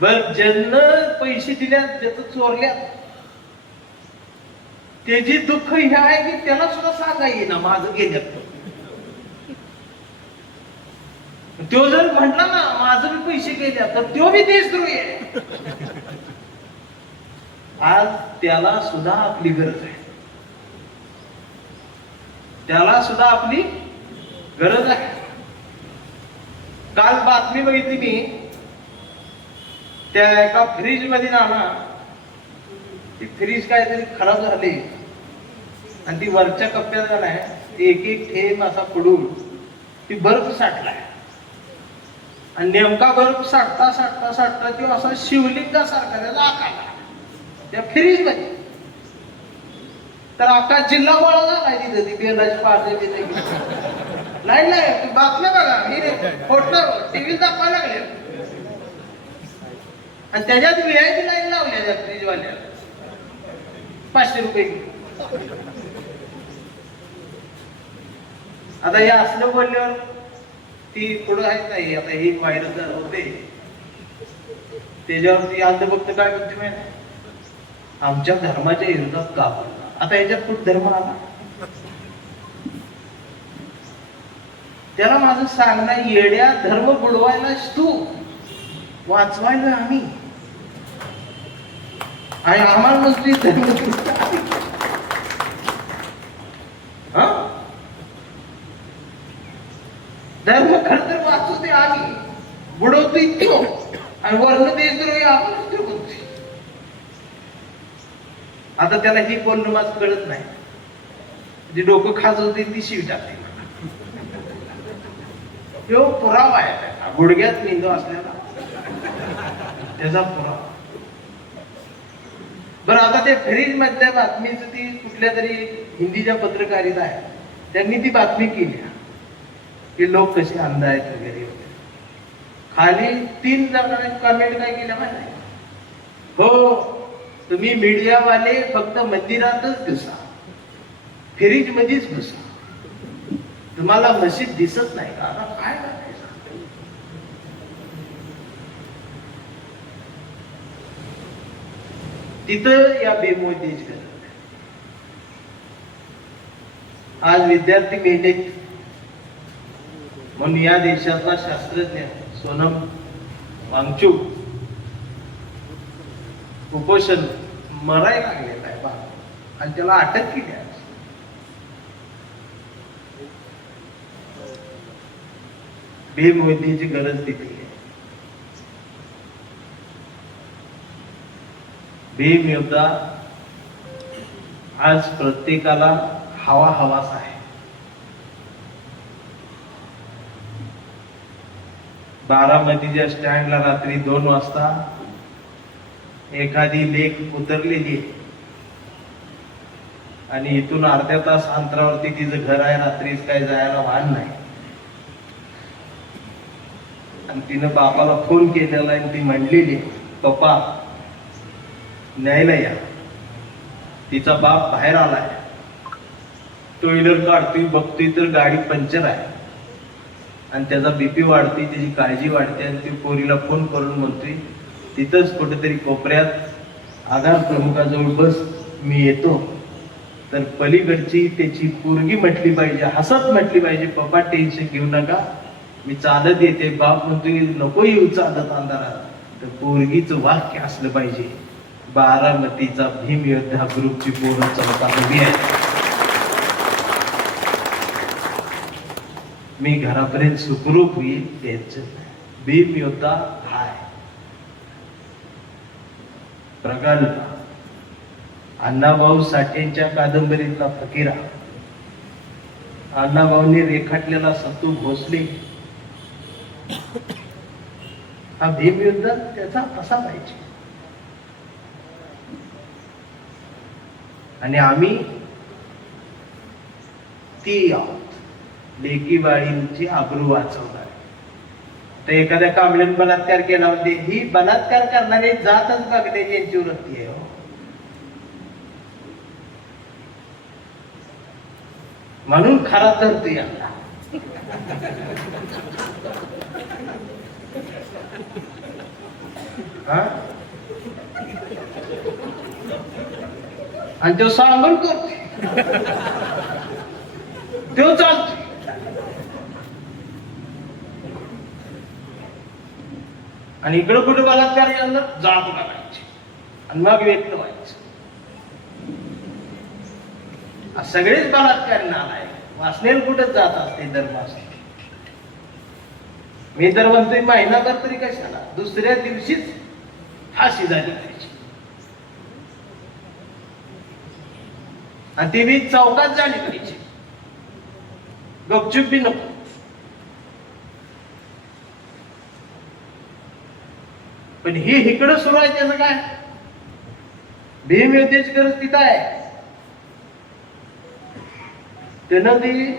बर ज्यांना पैसे दिल्या, ज्याचं चोरल्या, त्याची दुःख हे आहे की त्याला सुद्धा सांगा येईना माझं गेल्यात. तो जर म्हटला ना माझं बी पैसे गेल्या, तर तो बी देशद्रोही आहे. आज त्याला सुद्धा आपली गरज आहे, त्याला सुद्धा आपली गरज आहे. काल बातमी बघितली मी, त्या एका फ्रीज मध्ये ना ती फ्रीज काहीतरी खराब झाली आणि ती वरच्या कप्प्यात झालाय, एक एक थेंब असा पडून ती बर्फ साठलाय. आणि नेमका बर्फ साठता साठता साठता तो असा शिवलिंगासारखा त्याला आकारला त्या फ्रीज मध्ये. तर अख्खा जिल्हा गोळा झालाय तिथे. ती बेलाची पार्टी तिथे नाही नाही बातम्या बघा, मी फोटो टीव्ही दाखवायला लागले. आणि त्याच्यात VIP लाईन लावल्या त्या फ्रीजवाल्या, 500 रुपये. आता हे असलं बोलल्यावर ती पुढं आहे नाही. आता ही व्हायरल होते त्याच्यावरती अंधभक्त काय म्हणते माहिती आहे? आमच्या धर्माच्या विरोधात का बोलला? आता याच्यात कुठ धर्म आला? त्याला माझं सांगणं, येड्या धर्म बुडवायलाच तू, वाचवायला आम्ही. आणि आम्हाला नुसती धर्म धर्म खर तर वाचवते आम्ही, बुडवतोय तो, आणि वर्ण देशद्रोही आपण बोलतोय. आता त्याला ही कोण नमाज कळत नाही, जी डोकं खाजवते ती शिवी टाकते. तो पुरावा आहे त्याचा, गुडघ्यात मेंदू असलेला त्याचा पुरावा. बरं, आता ते फ्रीज मधल्या बातमीचं ती कुठल्या तरी हिंदीच्या पत्रकारिता आहे, त्यांनी ती बातमी केली की लोक कसे अंध आहेत वगैरे. खाली 3 जणांनी कमेंट काय केलं माहिती? हो, तुम्ही मीडियावाले फक्त मंदिरातच घुसा, फ्रीज मध्येच घुसा, तुम्हाला मशीद दिसत नाही का? आता काय करायचं? तिथं या बेमोदीच गरज. आज विद्यार्थी मेलेत म्हणून या देशातला शास्त्रज्ञ सोनम वांगचूक कुपोषण मरायला लागलेला आहे बा, आणि त्याला अटक केली आहे. बेमोदीची गरज तिथे आहे. भीम योद्धा आज प्रत्येकाला हवास आहे. बारामतीच्या स्टँडला रात्री 2 वाजता एखादी लेक उतरलेली आहे आणि इथून अर्ध्या तास अंतरावरती तिचं घर आहे. रात्रीच काय जायला वाहन नाही, आणि तिनं बापाला फोन केलेला आहे. ती म्हणलेली, पप्पा न्यायला या. तिचा बाप बाहेर आलाय, टू व्हीलर काढतोय, बघतोय तर गाडी पंक्चर आहे, आणि त्याचा बीपी वाढते, त्याची काळजी वाढते, आणि ती पोरीला फोन करून म्हणतोय तिथंच कुठेतरी कोपऱ्यात आधार प्रमुखाजवळ बस, मी येतो. तर पलीकडची त्याची पोरगी म्हटली पाहिजे, हसत म्हटली पाहिजे, पप्पा टेन्शन घेऊ नका, मी चालत येते. बाप म्हणतोय नको येऊ चालत अंधारात. तर पोरगीचं वाक्य असलं पाहिजे, बारामतीचा भीम योद्धा ग्रुपची पोरं चौथा उभी आहे, मी घरापर्यंत सुखरूप होईल. टेन्शन नाही. भीम योद्धा हाय प्रगल्भ. अण्णाभाऊ साठेंच्या कादंबरीतला फकीरा, अण्णाभाऊंनी रेखाटलेला सत्तू भोसले, हा भीम योद्धा त्याचा कसा पाहिजे. आणि आम्ही ती आहोत, लेकी बाळींची आबरू वाचवणार. तर एखाद्या कांबळेन बलात्कार केला होते, ही बलात्कार करणारी जातच बघण्याची यांची वृत्ती आहे. म्हणून खरा धरतो यांना. आणि तो सांगून करते, तो चालतो. आणि इकडं कुठं बलात्कार केला जात बघायचे, आणि मग व्यक्त व्हायचं. सगळेच बलात्कार नालाय, वाचनेल कुठं जात असते धर्मास. मी तर म्हणतोय महिनाभर तरी कशाला, दुसऱ्या दिवशीच फाशी झाली पाहिजे. आणि ती बी चौकात झाली पाहिजे, गपचूप बी नको. पण हे इकडं सुरू आहे त्याचं काय? भीम योद्धेची गरज तिथं आहे. त्यानं ती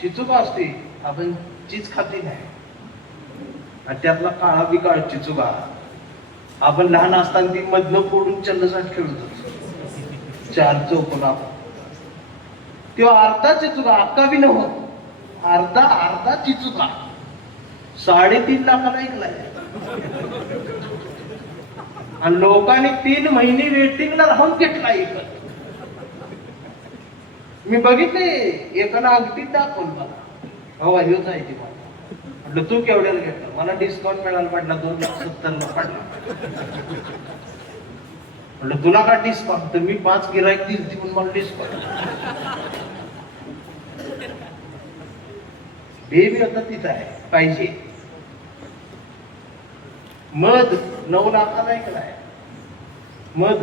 चिचुका असते, आपण चीज खाते नाही, आणि त्यातला काळा बी काळ चिचुका. आपण लहान असताना ती मधनं फोडून चल्लसाट खेळत होतो 4 चौकोन. तो अर्धा चिचुका, अक्का बी नव्हत, अर्धा चिचुका. 3.5 लाखाला ऐकलाय. आणि लोकांनी 3 महिने वेटिंगला राहून घेतला एकच. मी बघितले एकाला अगदी दाखवून मला, हो हेच आहे ती. मला म्हटलं तू केवढ्याला घेतला? मला डिस्काउंट मिळाला पडला 2,70,000 पडला. म्हटलं तुला का डिस्काउंट? तर मी 5 गिराईक दिली म्हणून मला डिस्काउंट. बेबी आता तिथं आहे पाहिजे. मध 9 लाखाला ऐकलाय. मध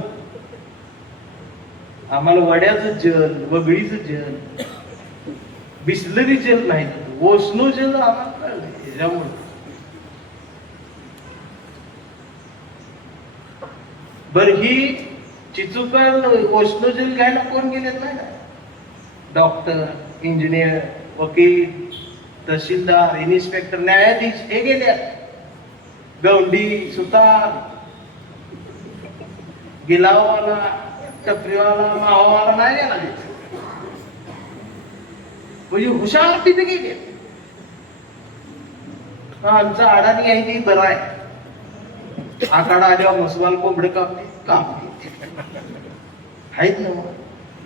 आम्हाला वड्याचं जल, वगळीचं जल, बिस्लरी जल नाही, ओसनो जल आम्हाला कळलं त्याच्यामुळे. बर ही चिचुकन ओसनो जल घ्यायला कोण गेलेत नाही ना? डॉक्टर, इंजिनियर, वकील, तहसीलदार, इन्स्पेक्टर, न्यायाधीश हे गेले. गवंडी, सुतार, गिलाववाला, टपरीवाला, मावावाला नाही गेला. म्हणजे हुशार तिथे गेले. आमचा अडाणी आहे ती बरं आहे. आखाडा आल्यावर मसवाल कोंबडे कापते आहेत ना. मग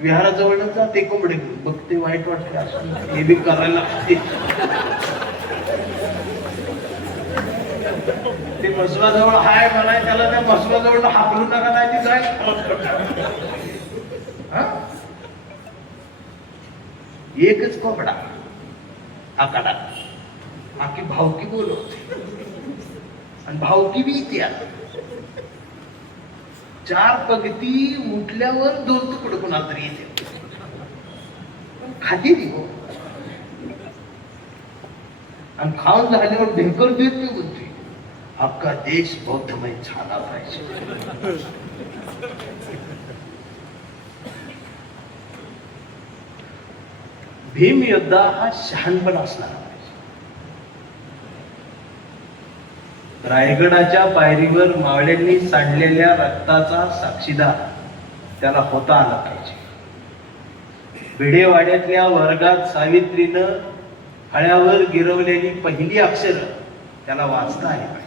विहाराजवळ जाते कोंबडे बघते, वाईट वाटते असं हे बी करायला लागते. ते मसवाजवळ हाय म्हणाय त्याला, त्या मसवाजवळ हाकलू नका नाही ती जाय. एकच कोंबडा आखाडा, बाकी भावकी बोलवते आणि भावकी बी इथे. 4 पंक्ती उठल्यावर 2 तुकडे कोणा तरी येते. खाती ती हो. आणि खाऊन झाल्यावर ढेकर देत नाही बोलते, अख्खा देश बौद्धमय झाला पाहिजे. भीम योद्धा हा शहाणपण असणार पाहिजे. रायगडाच्या पायरीवर मावळ्यांनी सांडलेल्या रक्ताचा साक्षीदार त्याला होता आला पाहिजे. भिडेवाड्यातल्या वर्गात सावित्रीनं फळ्यावर गिरवलेली पहिली अक्षरं त्याला वाचता आली पाहिजे.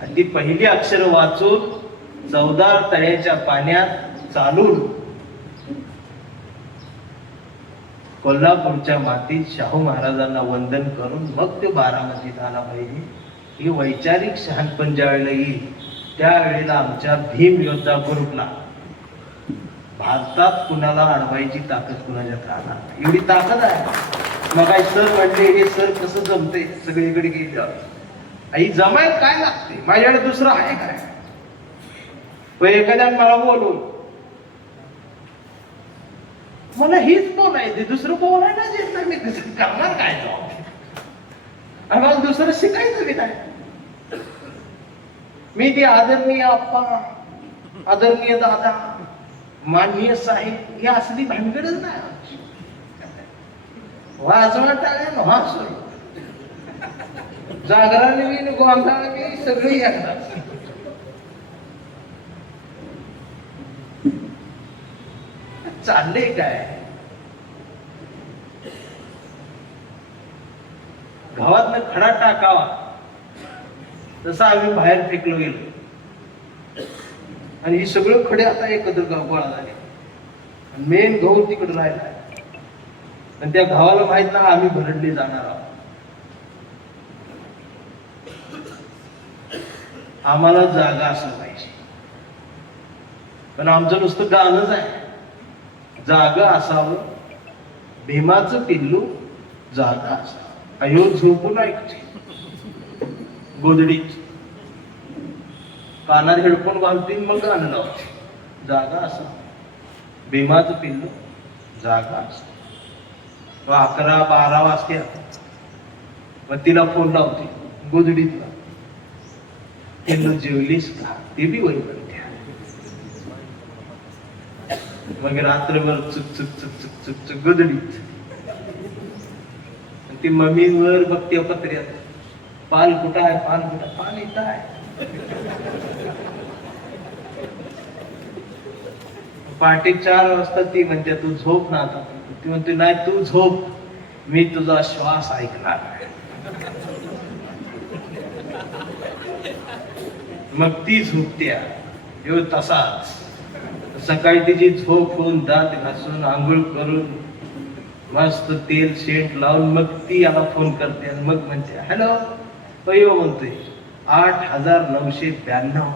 आणि ती पहिली अक्षर वाचून 14 तळ्याच्या पाण्यात चालून कोल्हापूरच्या मातीत शाहू महाराजांना वंदन करून मग ते बारामतीत आला पाहिजे. ही वैचारिक शहाणपण ज्या वेळेला येईल त्यावेळेला आमच्या भीम योद्धा ग्रुपला भारतात कुणाला अडवायची ताकद कुणाच्यात राहणार नाही. एवढी ताकद आहे. मग सर म्हणले हे सर कसं जमते सगळीकडे गेल्यावर. आई जमायत काय लागते? माझ्याकडे दुसरं आहे काय? पण एखाद्याने मला बोलून मला हीच बोलायचे, दुसरं बोलायला येत नाही. मी दुसरं करणार काय जाऊ? आणि मला दुसरं शिकायचं बी नाही. मी ती आदरणीय आप्पा, आदरणीय दादा, माननीय साहेब ही असली भानगडच नाही. वाजवा टाळ्या हा सुरू जागराने बी गोंधळ बी सगळी एकदा. चाललंय काय? गावातनं खडा टाकावा तसा आम्ही बाहेर फेकलो गेलो. आणि ही सगळं खडे आता एकत्र गाव गोळा झाले. मेन गहू तिकडे राहिला. आणि त्या गावाला माहित ना आम्ही भरडले जाणार आहोत. आम्हाला जागा असं पाहिजे. पण आमचं नुसतं गाणंच आहे. जागा असावं, भीमाचं पिल्लू जागा असावं. अयो झोपून ऐकते गोदडीत, कानात हेडफोन घालतील मग गाणं लावते. जागा असावं, भीमाचं पिल्लू जागा असावं. 11-12 वाजता मग तिला फोन लावते गोदडीतला, पिल्लू जेवलीस का? ते बी वय म्हणते. मग रात्रभर चुक चुक चुक चुक चुक चुक गोदडीत. ती मम्मीवर बघते पत्र्यात, पाल कुठं आहे? पाल कुठं? पाल इथं आहे. पहाटे 4 वाजता ती म्हणते तू झोप ना आता. ती म्हणते नाही तू झोप, मी तुझा श्वास ऐकणार. मग ती झोपत्या ह्यो तसाच. सकाळी तिची झोप होऊन दात घासून आंघोळ करून मस्त तेल शेंट लावून मग ती याला फोन करते आणि मग म्हणते हॅलो पयो म्हणतोय 8,992.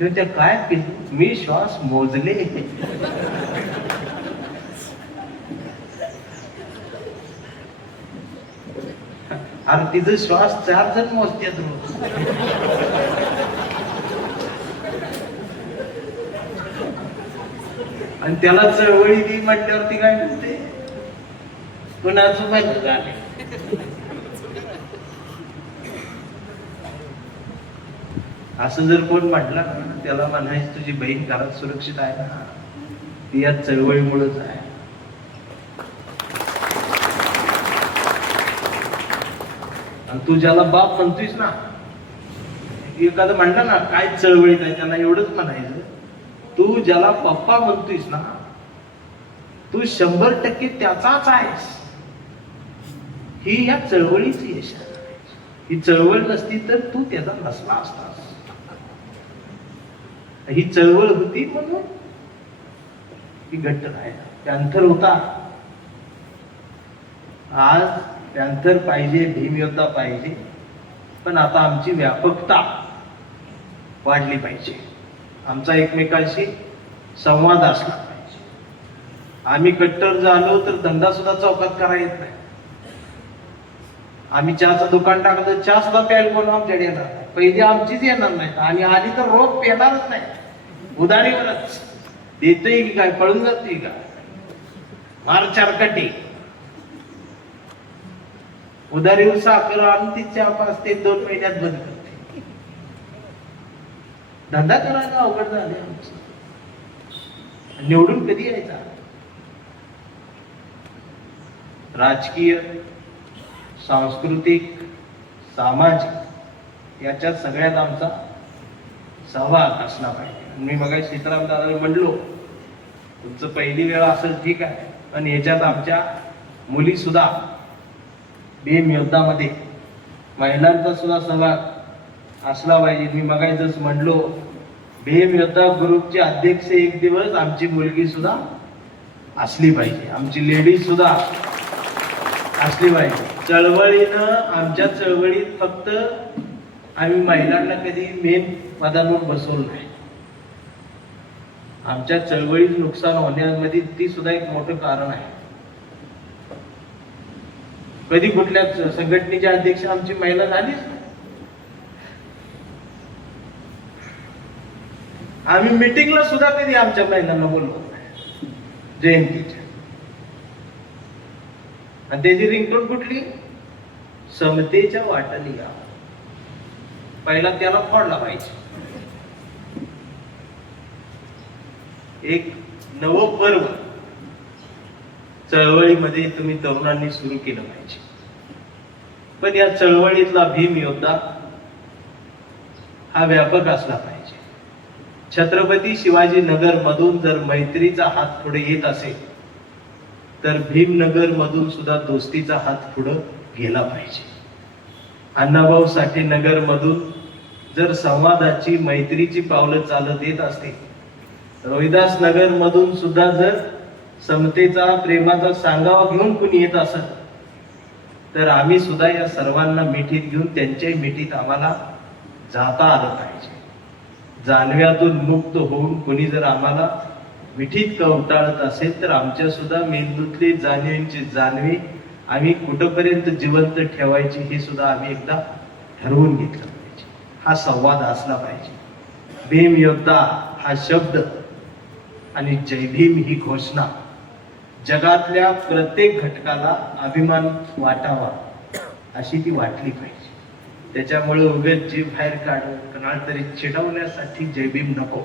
ते काय केलं मी श्वास मोजले. अरे तिचं श्वास 4 जण मोजतात रोज. आणि त्याला चळवळी दी म्हटल्यावरती काय म्हणते कुणाचं बंद झाले. असं जर कोण म्हटलं ना त्याला म्हणायचं तुझी बहीण घरात सुरक्षित आहे ना ती या चळवळीमुळेच आहे. आणि तू ज्याला बाप म्हणतोयस ना एखादं म्हणलं ना काय चळवळीत आहे त्याला एवढंच म्हणायचं तू ज्याला पप्पा म्हणतोयस ना तू 100% त्याचाच आहेस. ही या चळवळीची यश आहे. ही चळवळ नसती तर तू त्याचा नसला असतास. ही चळवळ होती म्हणून ही घट्ट राहिला. पॅन्थर होता आज पॅन्थर पाहिजे भीमयोद्धा पाहिजे पण आता आमची व्यापकता वाढली पाहिजे. आमचा एकमेकांशी संवाद असला पाहिजे. आम्ही कट्टर झालो तर धंदा सुद्धा चौकात करा येत नाही. आम्ही चहाचं दुकान टाकलं चहा सुद्धा प्यायला कोण आमच्याकडे येणार नाही. पहिली आमचीच येणार नाही आणि आधी तर रोज पेणारच नाही उधारीवरच. देतोय की काय पळून जातोय का मार चारकटी. उधारीवर साखर आणून ती चहा 5 ते 2 महिन्यात बंद करते. धंदा करायला अवघड झाले आमचं. निवडून कधी यायचा. राजकीय सांस्कृतिक सामाजिक याच्यात सगळ्यात आमचा सहभाग असला पाहिजे. मी मगाशी सीताराम दादाला म्हणलो तुमचं पहिली वेळ असेल ठीक आहे पण याच्यात आमच्या मुली सुद्धा भीम योद्धामध्ये महिलांचा सुद्धा सहभाग असला पाहिजे. मी मगाशीच म्हणलो भीम योद्धा ग्रुपचे अध्यक्ष एक दिवस आमची मुलगी सुद्धा असली पाहिजे. आमची लेडीज सुद्धा असली पाहिजे. चळवळीनं आमच्या चळवळीत फक्त आम्ही महिलांना कधी मेन पदांवर बसवलं नाही. आमच्या चळवळीत नुकसान होण्यामध्ये ती सुद्धा एक मोठं कारण आहे. कधी कुठल्या संघटनेचे अध्यक्ष आमची महिला झालीच नाही. आम्ही मिटिंगला सुद्धा कधी आमच्या महिलांना बोलवत नाही जयंतीच्या. आणि त्याची रिंगटोन कुठली समतेच्या वाटणी या. पहिला त्याला फोडला पाहिजे. एक नवं पर्व चळवळीमध्ये तुम्ही तरुणांनी सुरू केलं पाहिजे. पण या चळवळीतला भीम योद्धा हा व्यापक असला पाहिजे. छत्रपती शिवाजी नगर मधून जर मैत्रीचा हात पुढे येत असेल तर भीमनगर मधून सुद्धा दोस्तीचा हात पुढे गेला पाहिजे. अण्णाभाऊ साठे नगर मधून जर संवादाची मैत्रीची पावलं चालत येत असतील रोहिदास नगर मधून सुद्धा जर समतेचा प्रेमाचा सांगावा घेऊन कुणी येत असेल तर आम्ही सुद्धा या सर्वांना मिठीत घेऊन त्यांच्याही मिठीत आम्हाला जाता आलं पाहिजे. जानव्यातून मुक्त होऊन कुणी जर आम्हाला मिठीत कवटाळत असेल तर आमच्या सुद्धा मेंदूतले जाणीवींची जाणवी आम्ही कुठपर्यंत जिवंत ठेवायची हे सुद्धा आम्ही एकदा ठरवून घेतलं पाहिजे. हा संवाद असला पाहिजे. भीम योद्धा हा शब्द आणि जय भीम ही घोषणा जगातल्या प्रत्येक घटकाला अभिमान वाटावा अशी ती वाटली पाहिजे. त्याच्यामुळे उगाच जीव बाहेर काढून कोणाला तरी चिडवण्यासाठी जय भीम नको.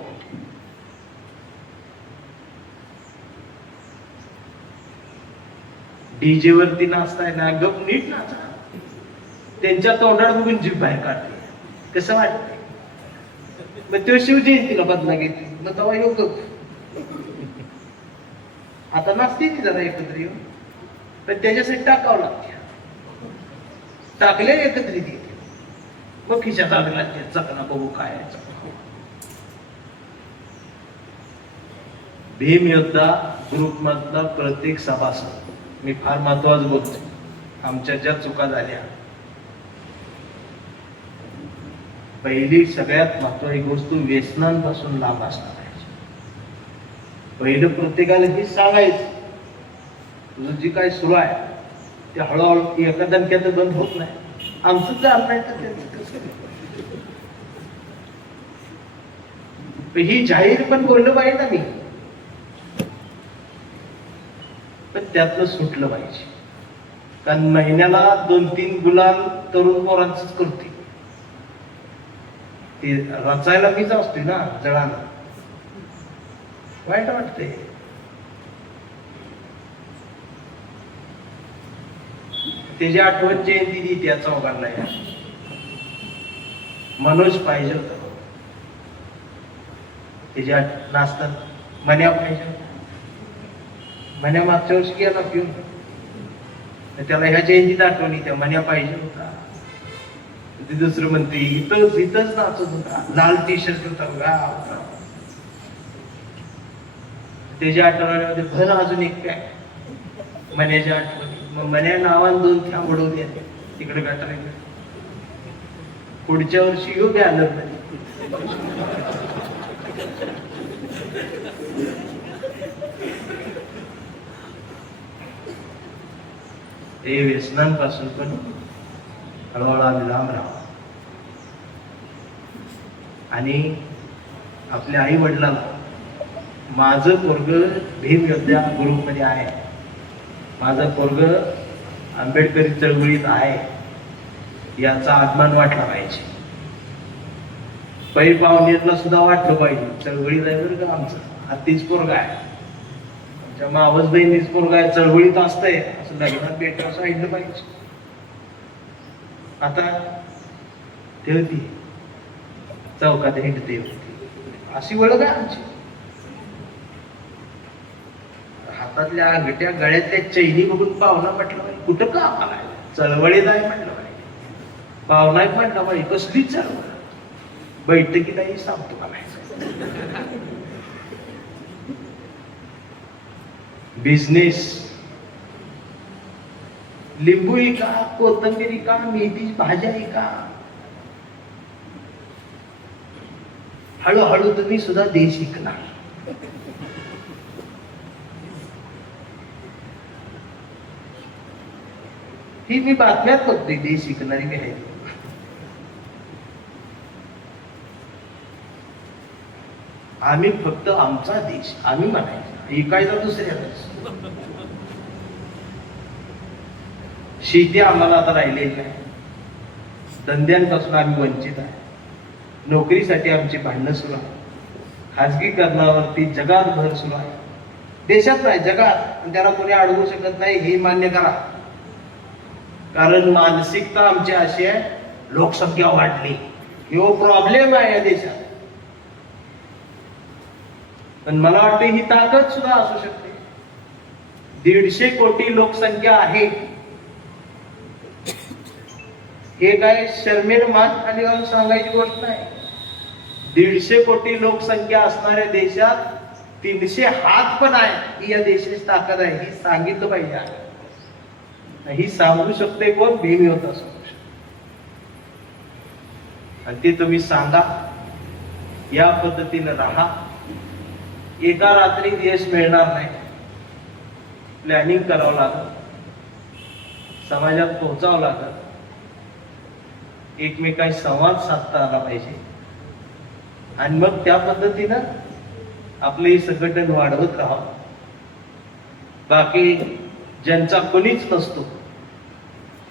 डीजे वरती नाचताय ना गप नीट नाचा. त्यांच्या तोंडात बघून जीव बाहेर काढते कसं वाटतंय. मग तो शिवजयंतीला बदला घेते मग तेव्हा योग गप. आता नाचते ती जरा एकत्र येऊन पण त्याच्यासाठी टाकावं लागते. टाकले एकत्रित येते मग खिशात लागला चकना बघू काय आहे चकना. भीम योद्धा ग्रुप मधला प्रत्येक सभासद, मी फार महत्वाचं बोलतो, आमच्या ज्या चुका झाल्या, पहिली सगळ्यात महत्वाची गोष्ट व्यसनांपासून लांब असणं पाहिजे. पहिलं प्रत्येकाला हे सांगायचं, तुझं जे काय सुरू आहे ते हळूहळू एका दणक्यात बंद होत नाही. आमचं जर नाही तर त्यांचं कसं. ही जाहीर पण बोललं पाहिजे ना मी, पण त्यातलं सुटलं पाहिजे. कारण महिन्याला 2-3 गुलाल तरुण पोरांच करते, ते रचायला मीच असते ना जळाला, वाईट वाटते. त्याची आठवण जयंती दी त्या चौघांना, या मनोज पाहिजे होता, त्याच्या नाचतात मन्या पाहिजे, मन्या मागच्या वर्षी गेला पिऊन, त्याला ह्या जयंतीत आठवणी त्या मन्या पाहिजे होता. ते दुसरं म्हणते इथंच नाचत होता, लाल टी शर्ट होता बघा, त्याच्या आठवणीमध्ये भर अजून एक काय मन्याच्या आठवणी. मग मन्या नावान 2 थ्या उडवल्या तिकडे गाठायला. पुढच्या वर्षी येऊ द्या आलं नाही. हे व्यसनांपासून पण हळूहळू आम्ही लांब राहावं. आणि आपल्या आई वडिलांना, माझं पोरग भीम योद्धा ग्रुप मध्ये आहे, माझं पोरग आंबेडकरी चळवळीत आहे, याचा अभिमान वाटला पाहिजे. पै पाहुणेरला सुद्धा वाटलं पाहिजे चळवळीत आहे बरं का आमचं, हत्तीच पोरगा आहे, आमच्या मावस बहिणीच पोरगा आहे, चळवळीत असतंय असं लग्नात भेट असं ऐकलं पाहिजे. आता ठेवती चौकात हिंडते अशी ओळख आहे आमची. हातातल्या अंगठ्या गळ्यातल्या चैनी बघून पाहुणा म्हटलं पाहिजे, कुठं का आलाय, चळवळीत आहे म्हटलं पाहिजे, पाहुणा एक म्हटलं पाहिजे, कसली चळवळ, बैठकीलाही सांगतो म्हणायचं. बिझनेस, लिंबू का, कोथिंबीर का, मेथी भाज्या का, हळूहळू तुम्ही सुद्धा देश शिकणार. ही मी बातम्यात बघतोय, देश शिकणारी मी आहे. आम्ही फक्त आमचा देश आम्ही म्हणायचं, ऐकायचा दुसऱ्यालाच. शेती आम्हाला आता राहिलेली नाही, धंद्यांपासून आम्ही वंचित आहे, नोकरीसाठी आमची भांडणं सुरू आहे, खाजगीकरणावरती जगात भर सुरू आहे, देशात नाही जगात, त्याला कोणी अडवू शकत नाही हे मान्य करा. कारण मानसिकता आमची अशी आहे, लोकसंख्या वाढली, ह्यो प्रॉब्लेम आहे या देशात. पण मला वाटतं ही ताकद सुद्धा असू शकते. 150 कोटी लोकसंख्या आहे, हे काय शर्मेर मान खाली घालून सांगायची गोष्ट नाही. 150 कोटी लोकसंख्या असणाऱ्या देशात 300 हात पण आहे, ही या देशाची ताकद आहे, ही सांगितलं पाहिजे. ही सांगू शकते कोण, भीम योद्धा सांगू शकते. आणि ते तुम्ही सांगा, या पद्धतीने राहा. एका रात्री यश मिळणार नाही, प्लॅनिंग करावं लागत, समाजात पोहोचावं लागत, एकमेकांशी संवाद साधता आला पाहिजे, आणि मग त्या पद्धतीनं आपलं हे संघटन वाढवत राहावं. बाकी ज्यांचा कोणीच नसतो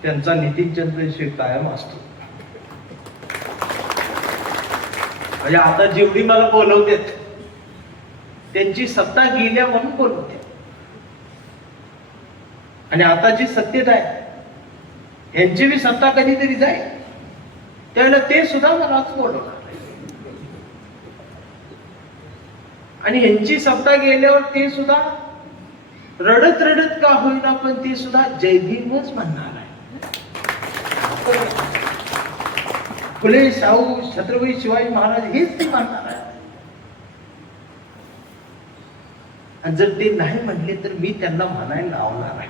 त्यांचा नितीन चंद्रशेखर कायम असतो. म्हणजे आता जेवढी मला बोलवतात त्यांची सत्ता गेल्या म्हणून बोलवते, आणि आता जी सत्तेत आहे यांची बी सत्ता कधीतरी जाईल, त्यावेळेला ते सुद्धा मलाच बोलवणार. आणि यांची सत्ता गेल्यावर ते सुद्धा रडत रडत का होईना पण ते सुद्धा जय भीमच म्हणणार आहे. फुले शाहू छत्रपती शिवाजी महाराज हेच ते मानणार आहे. आणि जर ते नाही म्हणले तर मी त्यांना म्हणायला लावणार आहे.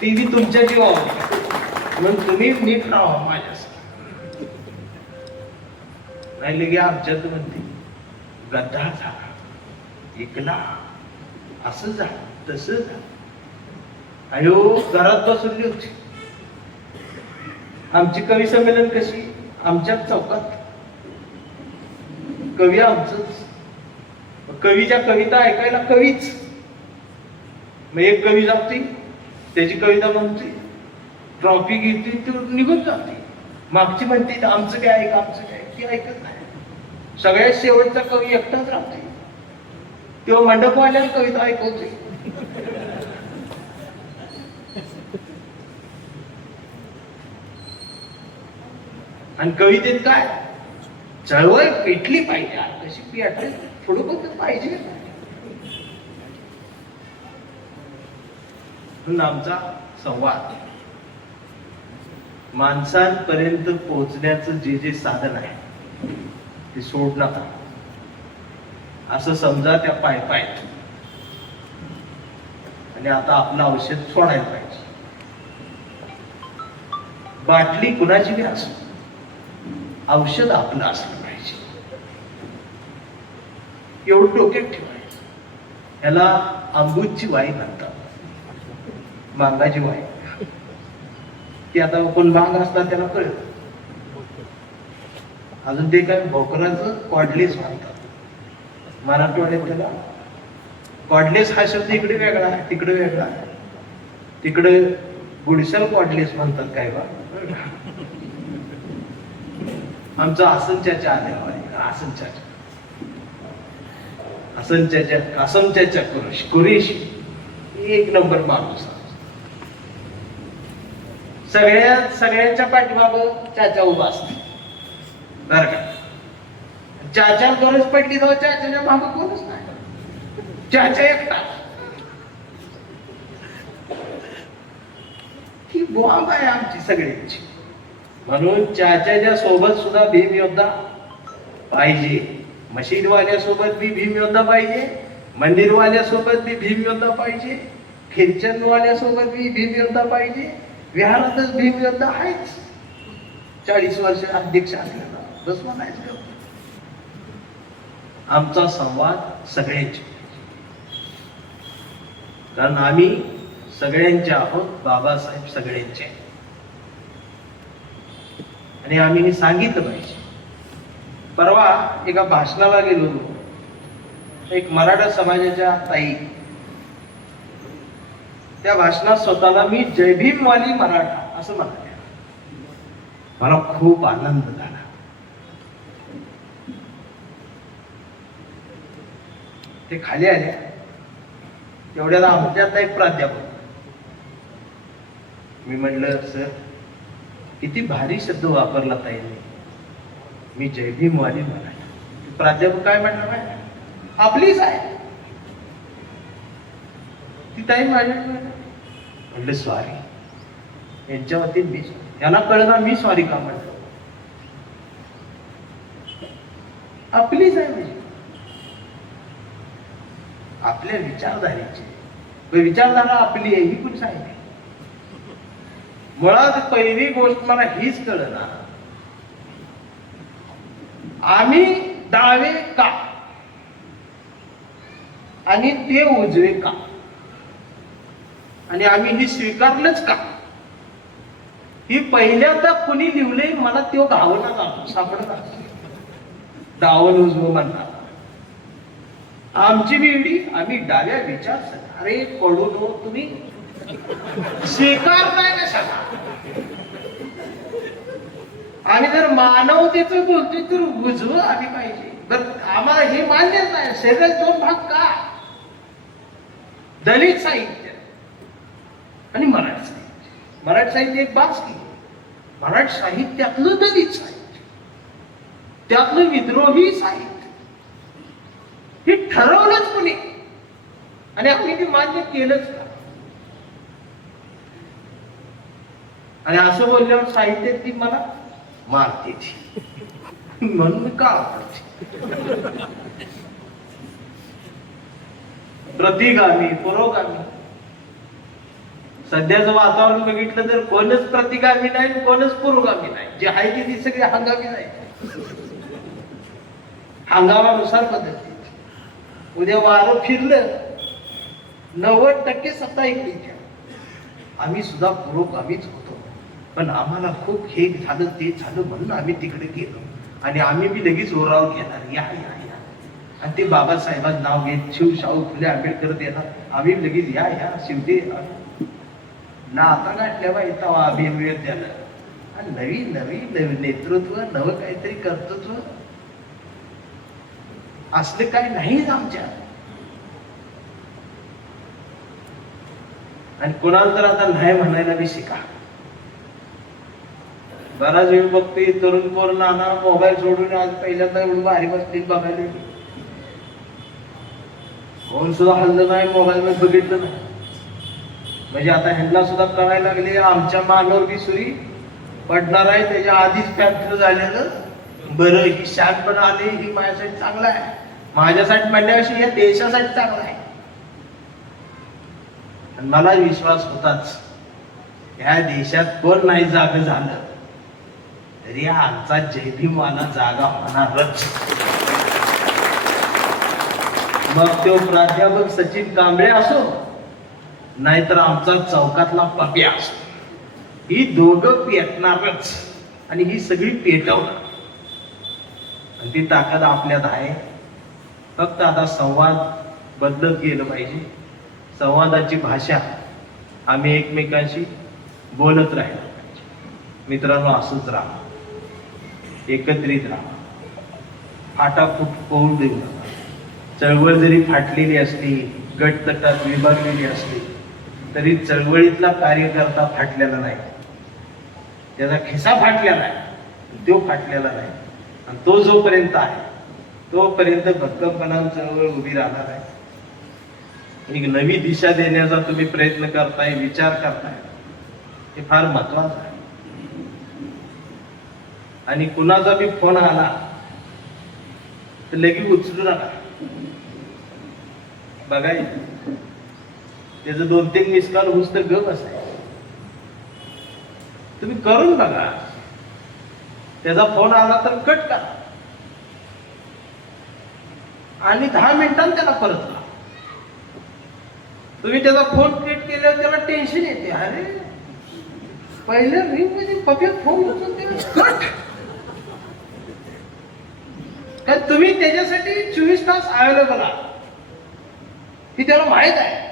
ती बी तुमच्या जीवावर, म्हणून तुम्ही नीट राहा माझ्यासाठी. नाही लगे आमच्यात म्हणते गद्दा झाला, एकला, असं झालं तसं झालं. अयो घरात बसवली होती. आमची कवी संमेलन कशी, आमच्याच चौकात, कवी आमचंच, कवीच्या कविता ऐकायला कवीच. मग एक कवी जाते, त्याची कविता म्हणते, ट्रॉफी घेते, ती निघून जाते. मागची म्हणते आमचं काय ऐक, आमचं काय, ती ऐकत नाही. सगळ्यात शेवटचा कवी एकटाच राहते, तेव्हा मंडपवाल्याला कविता ऐकवते. आणि कवितेत काय, चळवळ पेटली पाहिजे. कशी पेटली, थोडं बहुत पाहिजे. म्हणून आमचा संवाद माणसांपर्यंत पोहोचण्याचं जे जे साधन आहे ते सोड नका. असं समजा त्या पायपायत. आणि आता आपलं औषध सोडायला पाहिजे. बाटली कुणाची बी असो, औषध आपलं असलं पाहिजे. एवढं डोक्यात ठेवायचं. याला अंबूजची वाई म्हणतात, मांगाची वाई. ती आता कोण मांग असतात त्याला कळत. अजून ते काय भोकराचं कॉडलेस म्हणतात मराठवाड्यात. त्याला कॉडलेस हा शब्द इकडे वेगळा आहे, तिकडे वेगळा आहे. तिकडे गुडशल कॉडलेस म्हणतात काय बा. आमचा आसनच्याच्या आल्या आसनच्याच्या आसनच्याच्या कुरेशी एक नंबर माणूस. सगळ्यांच्या पाठीमागं चाचा उभा असते बरं का. चाचा गरज पडली तर चाच्याच्या मागं कोणच नाही, चाचा एकटा. ही बॉम्ब आहे आमची सगळ्यांची. म्हणून चाच्याच्या सोबत सुद्धा भीम योद्धा पाहिजे. मशीनवाल्या सोबत बी भीम योद्धा पाहिजे, मंदिरवाल्या सोबत बी भीम योद्धा पाहिजे, ख्रिश्चनवाल्या सोबत बी भीम योद्धा पाहिजे. विहारातच भीम योद्धा आहेच. 40 वर्ष अध्यक्ष असलेला बस म्हणायचं. आमचा संवाद सगळ्यांचे, कारण आम्ही सगळ्यांचे आहोत. बाबासाहेब सगळ्यांचे. आणि आम्ही हे सांगितलं पाहिजे. परवा एका भाषणाला गेलो होतो. एक मराठा समाजाच्या ताई, त्या भाषणात स्वतःला मी जय भीमवाली मराठा असं म्हणाले. मला खूप आनंद झाला. ते खाली आल्या तेवढ्याला आमच्यात एक प्राध्यापक. मी म्हणलं सर किती भारी शब्द वापरला ताईने, मी जय भीमवाली मराठा. प्राध्यापक काय म्हणणार आहे, आपलीच आहे ती ताई. माझ्या म्हणलं सॉरी, यांच्या वतीत मी, त्यांना कळलं मी सॉरी का म्हणतो. आपलीच आहे म्हणजे आपल्या विचारधारेची. विचारधारा आपली आहे ही कुणी सांगितली. मुळात पहिली गोष्ट मला हीच कळना, आम्ही डावे का आणि ते उजवे का, आणि आम्ही हे स्वीकारलंच का. ही पहिल्यांदा कुणी लिहिलंय मला तो गावना जातो सापडत. डावल उजवं म्हणतात. आमची बिडी आम्ही डाव्या विचार. अरे पडू नो तुम्ही स्वीकारताय ना सगळा. आणि जर मानवतेचं बोलतोय तर उजवं आम्ही पाहिजे. बरं आम्हाला हे मान्यच नाही. सगळे 2 भाग का, दलित साहित्य आणि मराठी साहित्य. मराठी साहित्य एक बास की, मराठी साहित्यातलं दलित साहित्य, त्यातलं विद्रोही साहित्य, हे ठरवलंच कोणी आणि आम्ही ते मान्य केलंच का. आणि असं बोलल्यावर साहित्यात ती मला मारते ती. म्हणून का आवडते. प्रतिगामी पुरोगामी. सध्याचं वातावरण बघितलं तर कोणच प्रतिगामी नाही, कोणच पुरोगामी नाही. जे आहे ती सगळी हंगामी नाही. हंगामानुसार बदलते. उद्या वारं फिरलं 90% सत्ता इकडे. आम्ही सुद्धा पुरोगामीच होतो, पण आम्हाला खूप हे झालं ते झालं म्हणून आम्ही तिकडे गेलो. आणि आम्ही बी लगेच ओरावर घेणार, या या या. आणि ते बाबासाहेबांचं नाव घेत शाहू फुले आंबेडकर देणार. आम्ही लगेच या या शिवदे ना आता गाठल्या बा इथं अभिवेळ द्यायला. आणि नवीन नेतृत्व, नवं काहीतरी कर्तृत्व असले काय नाहीच आमच्या. आणि कोणाला तर आता नाही म्हणायला बी शिका. बराच वेळ बघते तरुण पोर नाना मोबाईल सोडून आज पहिल्यांदा एवढं भारी बसतील बघायला. फोन सुद्धा हल्लं नाही, मोबाईल मध्ये बघितलं नाही. म्हणजे आता ह्यांना सुद्धा कळायला लागले आमच्या मानवर बी सुरी पडणार आहे. त्याच्या आधीच पॅन्थर झालेलं बरं. ही शानपण आले, ही माझ्यासाठी चांगलं आहे. माझ्यासाठी म्हणण्याविषयी या देशासाठी चांगलं आहे. आणि मला विश्वास होताच या देशात कोण नाही जाग झालं तरी आमचा जयभीमवाला जागा होणारच. मग तो प्राध्यापक सचिन कांबळे असो नाहीतर आमचा चौकातला पप्या असो, ही दोघं पेटणारच. आणि ही सगळी पेटवणार. आणि ती ताकद आपल्यात आहे. फक्त आता संवाद बदलत गेलं पाहिजे. संवादाची भाषा आम्ही एकमेकांशी बोलत राहिलो पाहिजे. मित्रांनो, असंच राहा, एकत्रित राहा, फाटाफूट होऊ देऊ नका. चळवळ जरी फाटलेली असली, गटतटात विभागलेली असली तरी चळवळीतला कार्यकर्ता फाटलेला नाही. त्याचा खिसा फाटलेला आहे, तो फाटलेला नाही. आणि तो जोपर्यंत आहे तोपर्यंत भक्कमपणाने चळवळ उभी राहणार आहे. एक नवी दिशा देण्याचा तुम्ही प्रयत्न करताय, विचार करताय, हे फार महत्वाचं आहे. आणि कुणाचा बी फोन आला तर लगेच उचलू नका. बघाय त्याचं 2-3 मिस कॉल होऊस तर गप असाय. तुम्ही करून बघा. त्याचा फोन आला तर कट करा आणि 10 मिनिटांनी त्याला परत करा. तुम्ही त्याचा फोन कट केल्यावर त्याला टेन्शन येते. अरे पहिल्या रिंग मध्ये पप्या फोन कट. कारण तुम्ही त्याच्यासाठी 24 तास अवेलेबल आहात ही त्याला माहित आहे.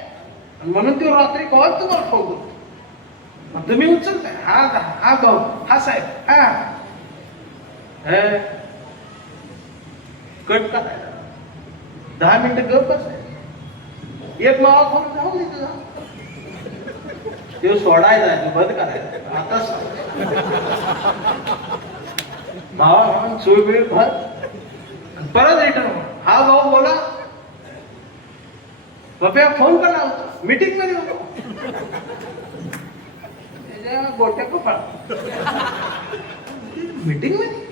म्हणून तो रात्री कॉल तुम्हाला फोन करतो. मग तुम्ही उचलताय, हा भाऊ, हा साहेब, हा कट करायला 10 मिनिटं गप बसायचं. एक मावा फोन जाऊ दे तुझा, तो सोडायचा, तो बंद करायचा. आता भावा सोय वेळ भर परत रिटर्न. हा भाऊ बोला, पप्या फोन करा होतो, मीटिंग मध्ये होतो. त्याच्या गोट्या कपाळ मीटिंग मध्ये.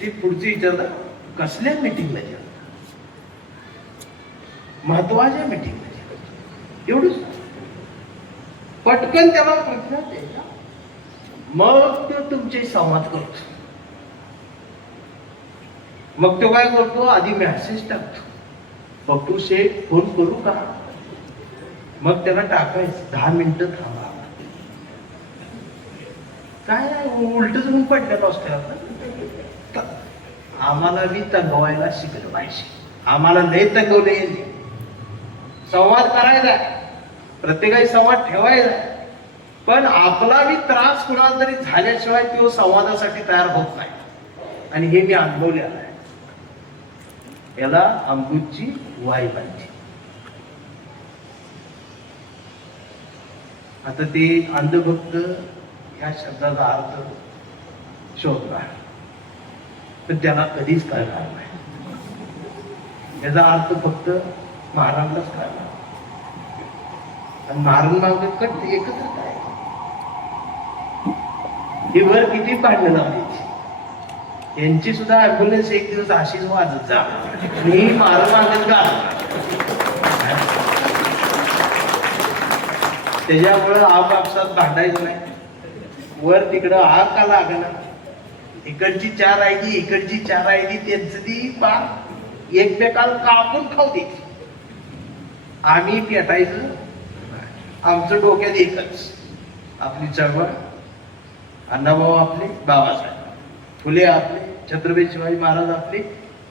ती पुढची विचारतात कसल्या मीटिंग मध्ये, महत्वाच्या मीटिंग मध्ये. एवढंच पटकन त्याला प्रश्न द्यायचा. मग तो तुमचे संवाद करतो. मग तो काय करतो, आधी मेसेज टाकतो, पप्पू शेठ फोन करू का. मग त्याला टाकायचं 10 मिनिटं थांबा. काय उलटच म्हणून पडलेलं असतं. आम्हाला बी तंगवायला शिकलं पाहिजे. आम्हाला लय तंगवले. संवाद करायचा, प्रत्येकाशी संवाद ठेवायचा, पण आपला बी त्रास कुणाला तरी झाल्याशिवाय तो संवादासाठी तयार होत नाही. आणि हे मी अनुभवलेलं आहे. याला अंबूची वाई पाहिजे. आता ते अंधभक्त ह्या शब्दाचा अर्थ शोधला, पण त्याला कधीच कळणार नाही. याचा अर्थ फक्त महाराजांनाच कळणार. आणि महाराज नाव कट एकत्र काय ही वर किती भांडणं लावायची, यांची सुद्धा ॲम्ब्युलन्स एक दिवस अशीच वाजत जा, मी मारं मागत का. त्याच्यामुळं आपापसात भांडायचं नाही. वर तिकडं आग का लागला, इकडची चार आहे ती इकडची चार आहे ती, त्यांचं ती पार एकमेकाला कापून खाऊ द्यायची. आम्ही पेटायचं, आमचं डोक्यात एकच, आपली चळवळ, अण्णाभाऊ आपले, बाबासाहेब फुले आपले, छत्रपती शिवाजी महाराज आपले,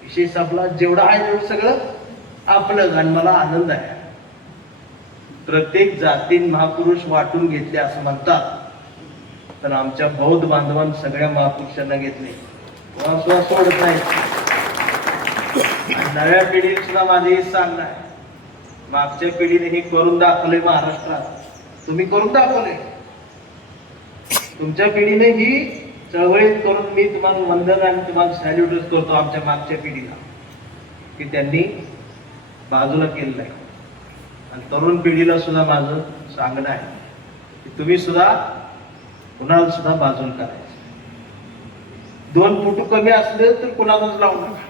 विषय संपला. जेवढं आहे तेवढं सगळं आपलं. आणि मला आनंद आहे, प्रत्येक जातीन महापुरुष वाटून घेतले असं म्हणतात, तर आमच्या बौद्ध बांधवांनी सगळ्या महापुरुषांना घेतले, सुद्धा सोडत नाही. नव्या पिढीला सुद्धा माझे हेच सांगणं आहे, मागच्या पिढीने हे करून दाखवले महाराष्ट्रात, तुम्ही करून दाखवले. तुमच्या पिढीने ही चळवळीत करून मी तुम्हाला वंदन आणि तुम्हाला सॅल्यूटच करतो आमच्या मागच्या पिढीला, की त्यांनी बाजूला केलेलं आहे. आणि तरुण पिढीला सुद्धा माझं सांगणं आहे की तुम्ही सुद्धा कुणाला सुद्धा बाजूला करायचं. 2 फुट कमी असले तर कुणालाच लावू नका,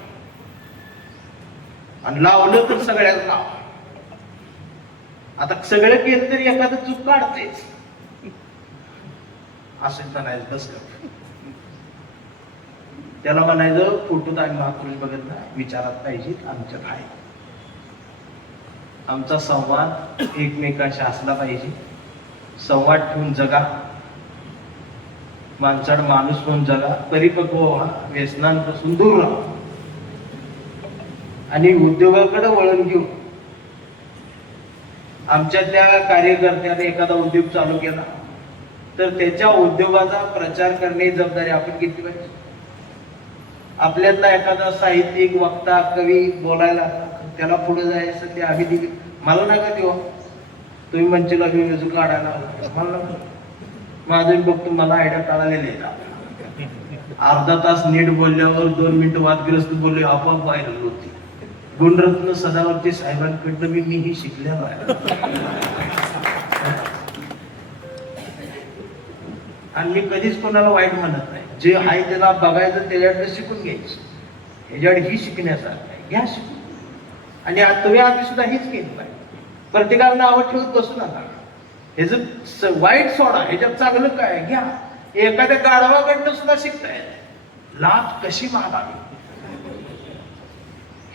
आणि लावलं तर सगळ्यांना लावा. आता सगळं केलं तरी एखादं चूक काढतेच, असं म्हणायचं. बस त्याला म्हणायचं फोटोत आणि महापुरुष बघत नाही, विचारात पाहिजेत आमच्या काय. आमचा संवाद एकमेकांशी असला पाहिजे. संवाद ठेवून जगा, माणसाड माणूस म्हणून जगा, परिपक्व व्हा, व्यसनांपासून दूर राहा, आणि उद्योगाकडे वळण घेऊ. आमच्यातल्या कार्यकर्त्याने एखादा उद्योग चालू केला तर त्याच्या उद्योगाचा प्रचार करणे जबाबदारी आपण घेतली पाहिजे. आपल्यातला एखादा साहित्यिक, वक्ता, कवी बोलायला, त्याला पुढे जायचं ते आम्ही दिली. मला नका तेव्हा तुम्ही मंचला घेऊन काढायला, मला नका. माझं बघतो, मला आयडिया काढायला अर्धा तास नीट बोलल्यावर 2 मिनिटं वादग्रस्त बोलले, आपोआप व्हायरल होती. गुणरत्न सदावर्ती साहेबांकडनं मीही शिकलेलो आहे. आणि मी कधीच कोणाला वाईट म्हणत नाही, जे आहे त्याला बघायचं, त्याच्याकडे शिकून घ्यायचं. ह्याच्याकडे ही शिकण्यासारखं आहे, घ्या शिकून. आणि तुम्ही आम्ही सुद्धा हीच केली पाहिजे. प्रत्येकाला नावं ठेवत बसू नका, ह्याचं वाईट सोडा, ह्याच्यात चांगलं काय घ्या. एखाद्या गाढवाकडनं सुद्धा शिकताय, लाच कशी मागावी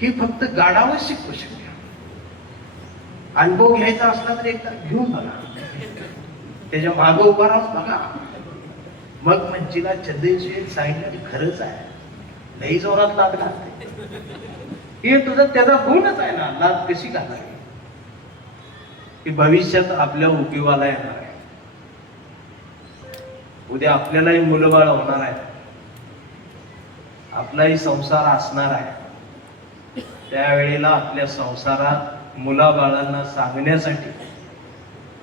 ही फक्त गाढावच शिकू शकते. अनुभव घ्यायचा असला तर एकदा घेऊन बघा, त्याच्या मागं उभा राहून बघा, मग मंचीला चंदेश्वर सांगितलं की खरंच आहे, लई जोरात लाद घालते. हे तुझा त्याचा गुणच आहे ना, लाद कशी घालावी, की भविष्यात आपल्या उपयोगाला येणार आहे. उद्या आपल्यालाही मुलं बाळ होणार आहे, आपलाही संसार असणार आहे. त्यावेळेला आपल्या संसारात मुलाबाळांना सांगण्यासाठी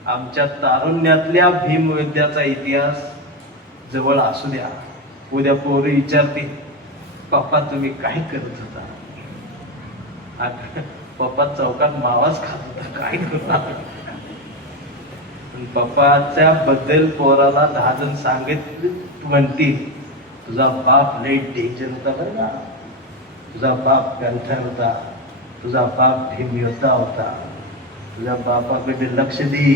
आमच्या तारुण्यातल्या भीमविद्याचा इतिहास जवळ असू द्या. उद्या पोरं विचारते, पप्पा तुम्ही काय करत होता? पप्पा चौकात मावाच खात होता, काय करता? पप्पाच्या बद्दल पोराला 10 जण सांगितले म्हणतील, तुझा बाप लई डेंजर होता बरं का, तुझा बाप पॅन्थर होता, तुझा बाप भीमयोद्धा होता, तुझ्या बापाकडे लक्ष दे,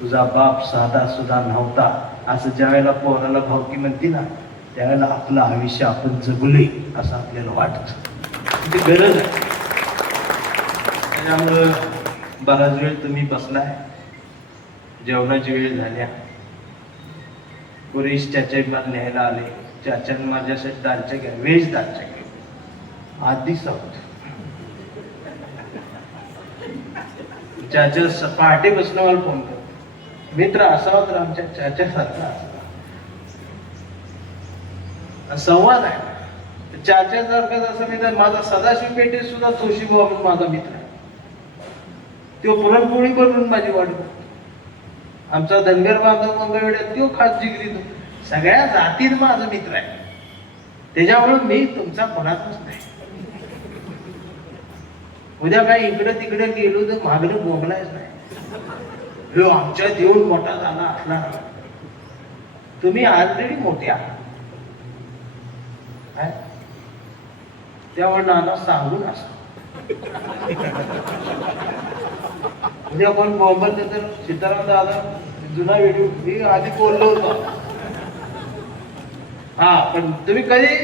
तुझा बाप साधा सुद्धा नव्हता. असं ज्या वेळेला पोराला भावकी म्हणते ना, त्यावेळेला आपलं आयुष्य आपण जगले असं आपल्याला वाटत. ती गरज आहे. त्याच्यामुळं बराच वेळ तुम्ही बसलाय, जेवणाची वेळ झाल्या, पुरेश चाचा मला न्यायला आले. चाच्याने माझ्यासाठी दालच्या घ्या, व्हेज दालच्या घ्या, आधी साऊथ. चाचा पहाटे बसला मला फोन करतो, मित्र असावा तर आमच्या चाच्यासारखा असावा. संवाद आहे चाच्यासारखाच असं नाही. माझा सदाशिव पेठे सुद्धा जोशी म्हणून माझा मित्र आहे, तो पुरणपोळी बनवून माझी वाट बघतो. आमचा धनगर बांधव मंगळवेड्यात तो खास जिगरी, तो सगळ्या जातीत माझा मित्र आहे. त्याच्यामुळे मी तुमचा कोणाचाच नाही. उद्या काय इकडे तिकडे गेलो तर मागणं बोगलायच नाही, आमच्यात येऊन मोठा झाला असला तुम्ही ऑलरेडी मोठे आहात. काय? त्यामुळे नाना सांगून असं म्हणजे आपण बॉम्बरचं तर सीताराम दादा जुना व्हिडिओ मी आधी बोललो होतो. हा पण तुम्ही कधी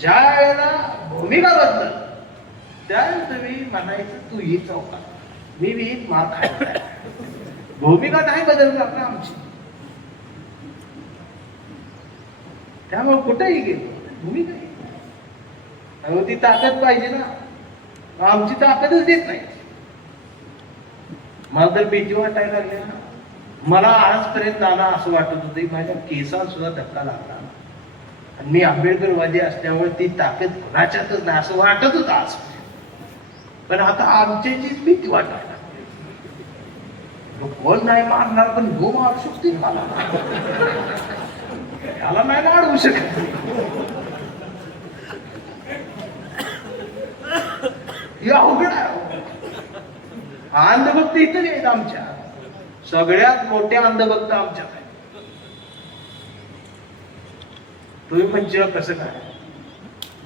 ज्या वेळेला भूमिका बदल त्यावेळेस तुम्ही म्हणायचं तू ही चौकात मी बी मार खायचा. भूमिका नाही बदलणार ना आमची. त्यामुळे कुठेही गेलो भूमिका त्यामुळे ती ताकद पाहिजे ना. आमची ताकदच देत नाही. मला तर भीती वाटायला लागली ना. मला आजपर्यंत नाना असं वाटत होतं की माझ्या केसात सुद्धा धक्का लागला आणि मी आंबेडकरवादी असल्यामुळे ती ताकद कुणाच्यातच नाही असं वाटत होतं आज. पण आता आमच्याचीच भीती वाटायला कोण नाही मारणार पण गो मारू शकते मला. त्याला नाही ना अडवू शकत. हे अवघड आहे. अंधभक्त इथं आहेत आमच्या. सगळ्यात मोठे अंधभक्त आमच्यात आहे. तुम्ही म्हणजे कसं काय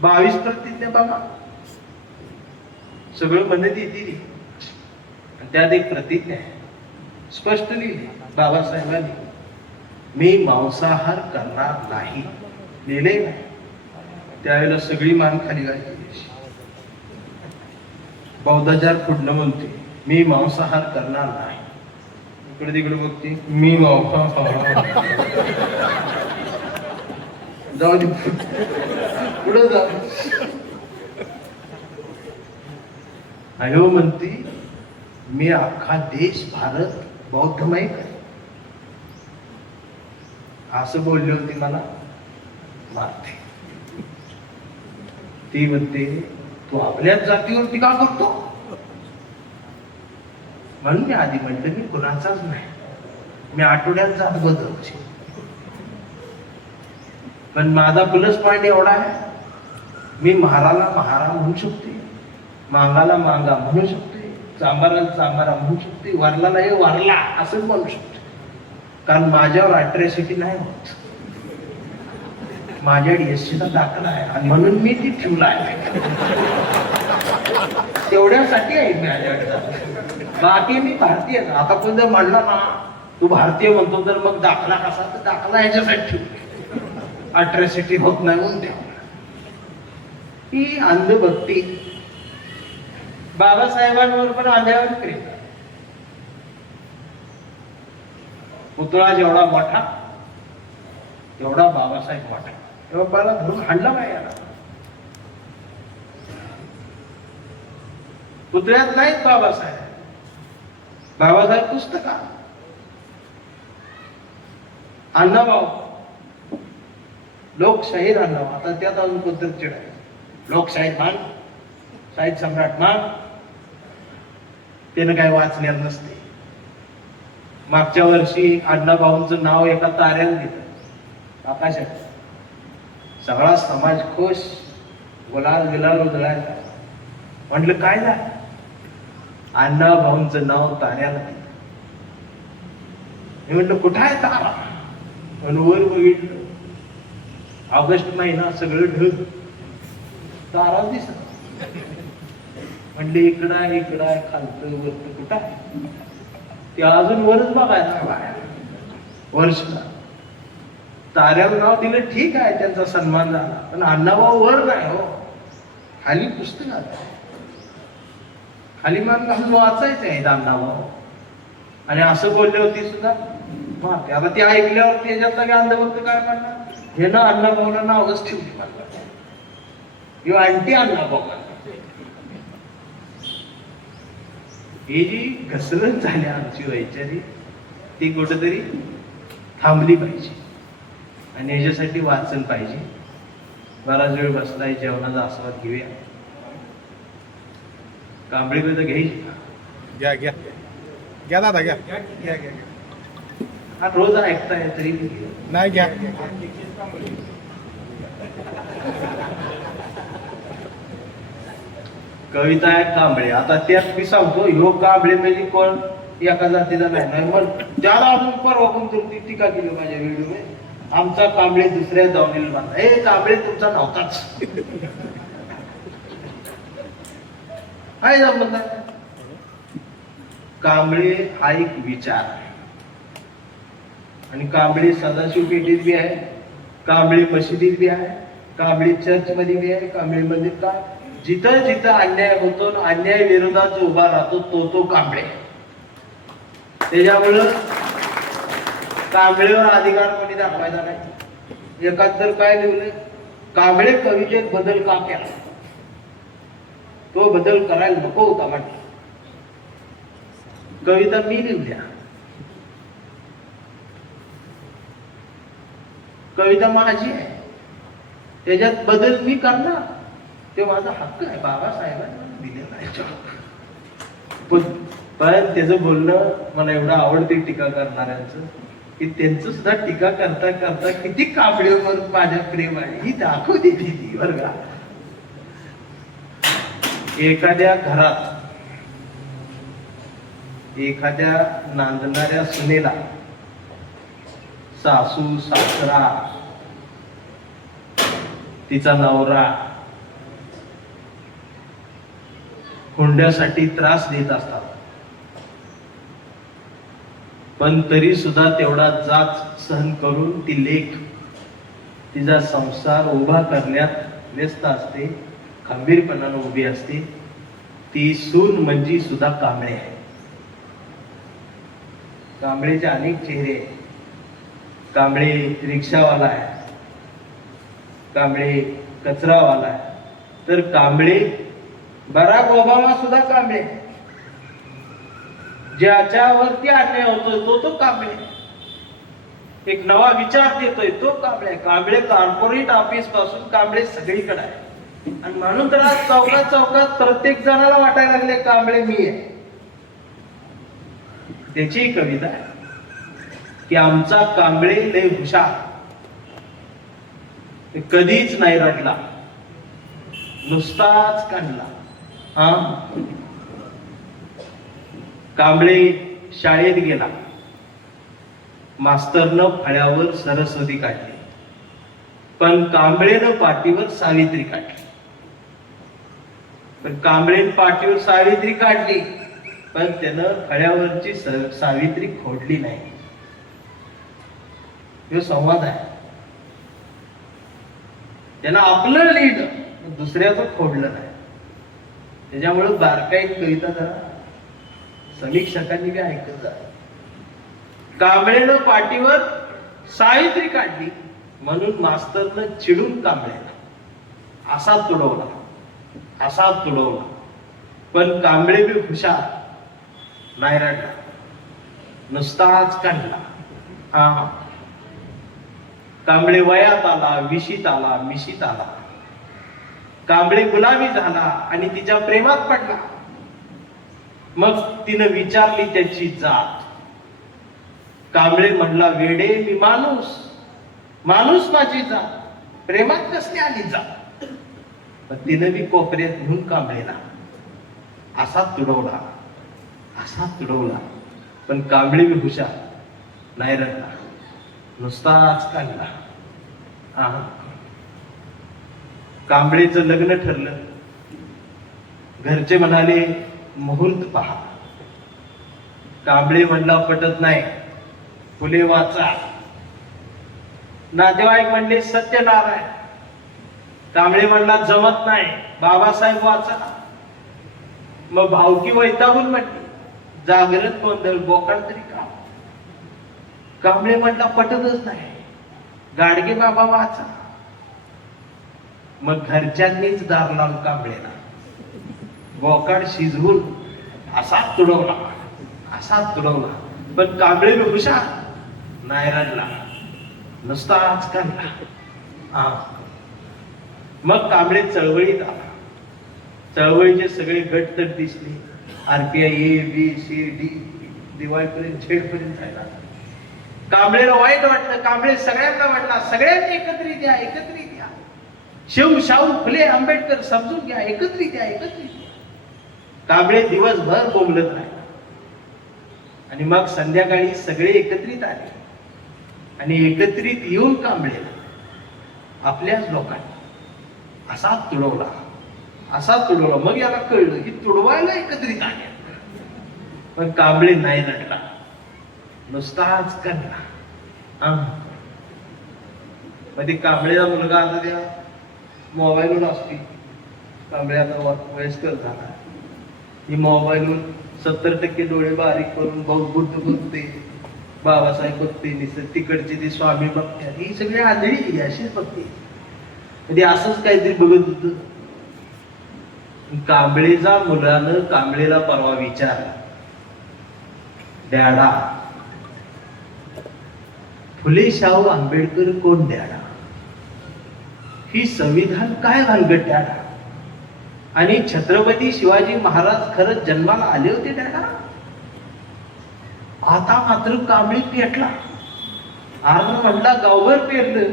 22 प्रतिज्ञा बघा सगळं म्हणत येते. त्यात एक प्रतिज्ञा आहे स्पष्ट लिहिली बाबासाहेबांनी. मी मांसाहार करणार नाही. लिहिले नाही. त्यावेळेला सगळी मान खाली घालली. बौद्धाचार पुढनं म्हणते मी मांसाहार करणार नाही. इकडे तिकडे बघते मी मांसाहार जाऊ दे पुढे जा. अयो म्हणते मी अख्खा देश भारत बौद्धमय करे. असं बोलली होती मला मारते. ती म्हणते तू आपल्याच जातीवर टीका करतो. म्हणून मी आधी म्हटलं मी कुणाचाच नाही. मी आठवड्यात जात बदलची. पण माझा प्लस पॉइंट एवढा आहे मी महाराला महारा म्हणू शकते. मांगाला मांगा म्हणू शकते. चांबाराला चांबारा म्हणू शकते. वारलाला हे वारला असं म्हणू शकते. कारण माझ्यावर अट्रॅसिटी नाही होत. माझ्या डीएससीचा दाखला आहे आणि म्हणून मी ती ठेवला आहे. तेवढ्यासाठी आहे माझ्याकडे. बाकी मी भारतीय. आता पण जर म्हणला ना तू भारतीय म्हणतो तर मग दाखला कसा तर दाखला ह्याच्यासाठी ठेवला. अट्रॅसिटी होत नाही म्हणून ठेवला. ही अंधभक्ती. बाबासाहेबांवर पण अंध्यावर प्रेम. पुतळा जेवढा मोठा तेवढा बाबासाहेब मोठा. तेव्हा मला धरून हाणला पाहिजे. पुतळ्यात नाहीत बाबासाहेब. बाबासाहेब पुस्तका. अण्णाभाऊ लोकशाहीर अण्णाभाऊ. आता त्यात अजून कोणतरी चिडाय लोकशाहीर मान शाहीर सम्राट मान. त्यानं काय वाचलेलं नसते. मागच्या वर्षी अण्णाभाऊंचं नाव एका ताऱ्याला दिलं आकाशात. सगळा समाज खुश. गुलाल गिलाल उधळायला. म्हटलं काय झालं. अण्णाभाऊंचं नाव ताऱ्याला दिलं. मी म्हटलं कुठं आहे तारा. पण वर बघितलं ऑगस्ट महिना सगळं ढग तारा दिसत. म्हणले इकडं आहे इकडं आहे खालचं वरतं कुठं आहे. ते अजून वरच बघायला वर्ष. ताऱ्याला नाव दिलं ठीक आहे त्यांचा सन्मान झाला. पण अण्णाभाऊ वर नाही हो. खाली पुस्तकात खाली मान घालून वाचायचं आहे अण्णाभाऊ. आणि असं बोलले होते सुद्धा. आता ते ऐकल्यावर त्याच्यातला काय अंधभक्त काय म्हणणार. हे ना अण्णाभाऊला नावच ठेवली म्हणतात. हे आणटी अण्णाभाऊ. ही जी घसरण झाली आमची वैचारिक ती कुठेतरी थांबली पाहिजे. आणि याच्यासाठी वाचन पाहिजे. बराच वेळ बसलाय जेवणाचा आस्वाद घेऊया. कांबळी तर घ्यायची. घ्या घ्या घ्या दादा घ्या. हा रोज ऐकताय तरी नाही घ्या. कविता आहे कांबळे. आता त्यात मी सांगतो ह्यो कांबळे म्हणजे कोण एका जातीचा नाही. मग त्याला अजून परवा कोण टीका केली माझ्या व्हिडिओ मध्ये. आमचा कांबळे दुसऱ्या दावणीला बांधला. हे कांबळे तुमचा नव्हताच. काय जमत कांबळे हा एक विचार आहे. आणि कांबळे सदाशिव पेठेत बी आहे, कांबळे मशिदीत बी आहे, कांबळे चर्च मध्ये बी आहे, कांबळे मंदिर का जिथं जिथं अन्याय होतो अन्याय विरोधात जो उभा राहतो तो कांबळे. त्याच्यामुळं कांबळेवर अधिकार कोणी दाखवायचा नाही. एकात तर काय लिहिलंय, कांबळे कवितेत बदल का केला, तो बदल करायला नको होता म्हटलं. कविता मी लिहिल्या, कविता माझी आहे, त्याच्यात बदल मी करणार, ते माझा हक्क आहे. बाबासाहेबांना दिलेला आहे. पण त्याचं बोलणं मला एवढं आवडते टीका करणाऱ्यांचं, की त्यांचं सुद्धा टीका करता करता किती कांबळेवर माझ्या प्रेम आहे ही दाखवते ती बरं का. एखाद्या घरात एखाद्या नांदणाऱ्या सुनेला सासू सासरा तिचा नवरा हुंड्यासाठी त्रास देत असतात, पण तरी सुद्धा तेवढा जाच सहन करून ती लेक तिचा संसार उभा करण्यात व्यस्त असते, खंबीरपणाने उभी असते. ती सून म्हणजे सुद्धा कांबळे आहे. कांबळेचे अनेक चेहरे. कांबळे रिक्षावाला आहे, कांबळे कचरावाला आहे, तर कांबळे बराक ओबामा सुद्धा कांबळे. ज्याच्यावरती अन्याय होतोय तो कांबळे. एक नवा विचार देतोय तो कांबळे. कांबळे कॉर्पोरेट ऑफिस पासून कांबळे सगळीकडे आहे. आणि म्हणून तर आज चौकात चौकात प्रत्येक जणाला वाटायला लागले कांबळे मी आहे. त्याची कविता आहे की आमचा कांबळे लय हुशार, कधीच नाही रडला, नुसताच काढला. कांबळे शाळेत गेला, मास्तरनं फळ्यावर सरस्वती काढली, पण कांबळेनं पाठीवर सावित्री काढली. पण कांबळेनं पाठीवर सावित्री काढली, पण त्यानं फळ्यावरची सावित्री खोडली नाही. तो संवाद आहे. त्यानं आपलं लिहिलं, दुसऱ्याचं खोडलं नाही. त्याच्यामुळे बारकाईत कविता जरा समीक्षकांनी बी ऐकत जा. कांबळेनं पाठीवर सावित्री काढली म्हणून मास्तरनं चिडून कांबळेला असा तुडवला, असा तुडवला. पण कांबळे बी हुशार, नाही रडला, नुसताच काढला. कांबळे वयात आला, विशीत आला, मिशीत आला. कांबळे गुलामी झाला आणि तिच्या प्रेमात पडला. मग तिनं विचारली त्याची जात. कांबळे म्हणला, वेडे मी माणूस, माणूस माझी जात, प्रेमात कसली आली जात. पण तिनं बी कोपऱ्यात घेऊन कांबळेला असा तुडवला, असा तुडवला. पण कांबळे बी हुशार, नाही रडला, नुसताच काढला. कांबळेचं लग्न ठरलं. घरचे म्हणाले मुहूर्त पहा. कांबळे म्हणला पटत नाही, फुले वाचा. नातेवाईक म्हणले सत्यनारायण. कांबळे म्हणला जमत नाही, बाबासाहेब वाचा. मग भावकी वैतागून म्हटली जागरण गोंधळ बोकाड तरी का. कांबळे म्हणला पटतच नाही, गाडगे बाबा वाचा. मग घरच्यांनीच दार लावून कांबळेला बोकाड शिजवून असा तुडवला, असा तुडवला. पण कांबळे बी हुशार, नाही रडला, नुसताच काढला. मग कांबळे चळवळीत आला. चळवळीचे सगळे गट तर दिसले. RPI, A B C D, दिवाळीपर्यंत झेड पर्यंत जायला. कांबळेला वाईट वाटलं. कांबळे सगळ्यांना वाटला, सगळ्यांनी एकत्रित द्या, एकत्रित द्या. शिव, शाहू, फुले, आंबेडकर समजून घ्या, एकत्रित द्या, एकत्रित द्या. कांबळे दिवसभर बोंबलत राहिला. आणि मग संध्याकाळी सगळे एकत्रित आले. आणि एकत्रित येऊन कांबळे आपल्याच लोकांनी असा तुडवला. मग याला कळलं की तुडवायला एकत्रित आहे. पण कांबळे नाही रडला, नुसताच कणला. मग ते कांबळेचा मुलगा आता त्या मोबाईलवर असते. कांबळे आता वयस्कर झाला. ही मोबाईलवर 70% डोळे बारीक करून बुद्ध बघते, बाबासाहेब बघते, तिकडचे ते स्वामी बघते, ही सगळी आंधळी अशीच बघते. म्हणजे असंच काहीतरी बघत होत. कांबळेचा मुलानं कांबळेला परवा विचारला, डॅडा फुले शाहू आंबेडकर कोण डॅडा? ही संविधान काय भानगड डॅडा? आणि छत्रपती शिवाजी महाराज खरंच जन्माला आले होते डॅडा? आता मात्र कांबळे पेटला. अर्ध म्हणला गावभर पेरलं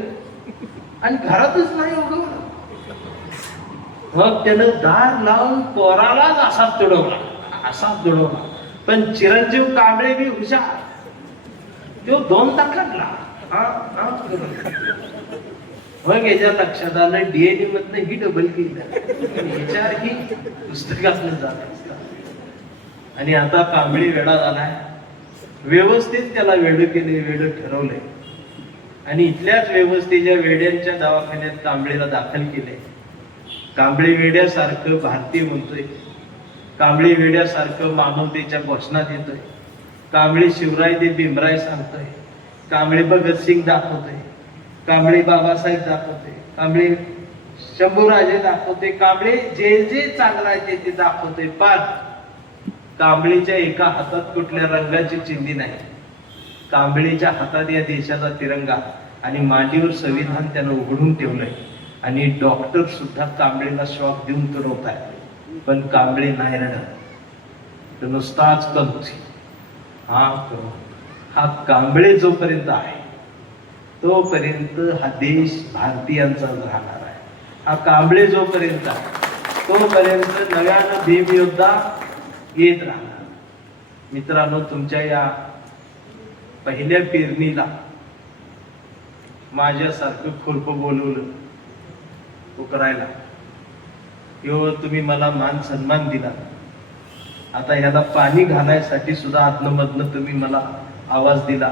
आणि घरातच नाही उगवलं. मग त्यानं दार लावून पोरालाच असाच तुडवला. पण चिरंजीव कांबळे बी हुशार, तो 2 ताकदला. मग याच्या लक्षात आलं DNA मधनं ही डबल केलं, विचार ही पुस्तकातनं जात असतात. आणि आता कांबळे वेडा झालाय. व्यवस्थित त्याला वेड ठरवलंय आणि इथल्याच व्यवस्थेच्या वेड्यांच्या दवाखान्यात कांबळेला दाखल केलंय. कांबळे वेड्यासारखं भारतीय म्हणतोय, कांबळे वेड्यासारखं मानवतेच्या घोषणा देतोय, कांबळे शिवराय ते भीमराय सांगतोय, कांबळे भगतसिंग दाखवतोय, कांबळे बाबासाहेब दाखवतोय, कांबळे शंभूराजे दाखवतोय, कांबळे जे चांगलं आहे ते दाखवतोय. पण कांबळेच्या एका हातात कुठल्या रंगाची चिंधी नाही. कांबळेच्या हातात या देशाचा तिरंगा आणि मांडीवर संविधान त्यानं उघडून ठेवलंय. आणि डॉक्टर सुद्धा कांबळेला शॉक देऊन तुडवत आहे. पण कांबळे नाही रडत, तर नुसताच कळतोय. हा कांबळे जोपर्यंत आहे तोपर्यंत हा देश भारतीयांचा राहणार आहे. हा कांबळे जोपर्यंत आहे तोपर्यंत नव्यानं भीमयोद्धा येत राहणार. मित्रांनो, तुमच्या या पहिल्या पेरणीला माझ्यासारखं खुरप बोलवलं करायला, तुम्ही मला मान सन्मान दिला. आता याला पाणी घालायसाठी सुद्धा आतमधनं तुम्ही मला आवाज दिला.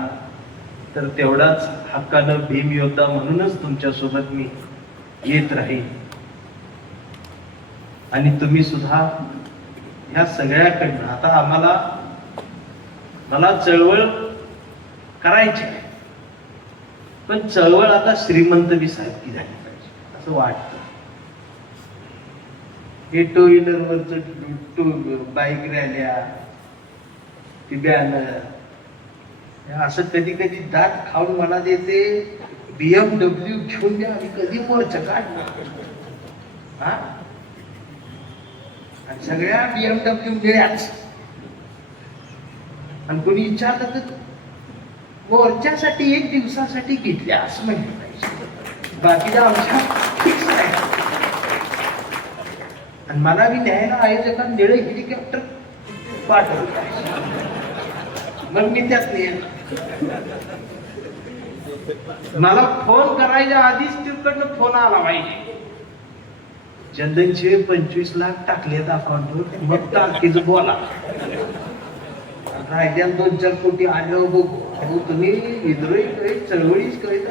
तर तेवढाच हक्कानं भीमयोद्धा म्हणूनच तुमच्या सोबत मी येत राहील. आणि तुम्ही सुद्धा ह्या सगळ्याकडनं आता मला चळवळ करायची आहे, पण चळवळ आता श्रीमंत बी सारखी झाली पाहिजे असं वाटतं. हे टू व्हीलरवरच बाईक रॅल्या, ती बॅनर, असं कधी कधी दात खाऊन मनात येते BMW घेऊन द्या, आम्ही कधी मोर्चा काढणार. आणि सगळ्या BMW मिळ्याच. आणि कोणी विचारलं तर मोर्चासाठी 1 दिवसासाठी घेतल्या असं म्हटलं पाहिजे, बाकीच्या आमच्या फिक्स आहे. आणि मला बी न्यायला आयोजकांनी निळे हेलिकॉप्टर पाठवलं, मग मी त्यात येईल. मला फोन करायच्या आधीच तिकडनं फोन आला पाहिजे, चंदनचे 25 लाख टाकलेत अकाउंटवर, मग तारखेच बोला. राहिल्या 2-4 कोटी आल्यावर बघू. अहो तुम्ही विद्रोही करीत, चळवळीच करीत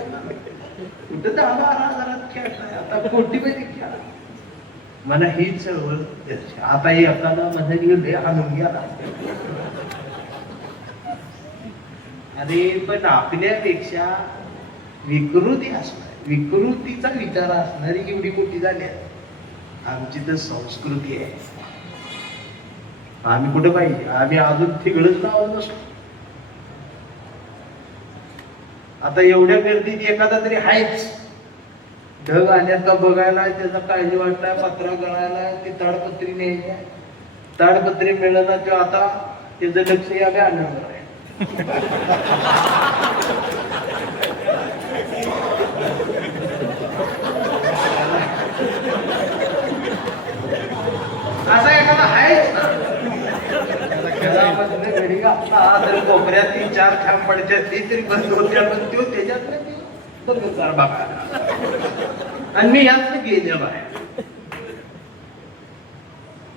कुठं 10-12 हजारात खेळताय, आता कोटीमध्ये खेळा. मला ही चळवळ आता एखादा म्हणजे आणून गेला. अरे पण आपल्यापेक्षा विकृती असणार, विकृतीचा विचार असणारी एवढी मोठी झाली आहे. आमची तर संस्कृती आहे. आम्ही कुठे पाहिजे, आम्ही अजून तिकडच लावत नसतो. आता एवढ्या गर्दीत एखादा तरी आहेच, ढग आल्यात का बघायला, त्याचा काळजी वाटलाय, पत्रा गळायला, ती ताडपत्री न्यायची, ताडपत्री मिळलं ना, तो आता त्याचं लक्ष या गाण्यावर आहे. असा एखादा आहेच ना, घडी घाला घातला तर कोपऱ्यात 3-4 खांब पडच्या ती तरी बंद होत्या, पण तो त्याच्यात बघा आणि मी यात गेल्या बाहेर.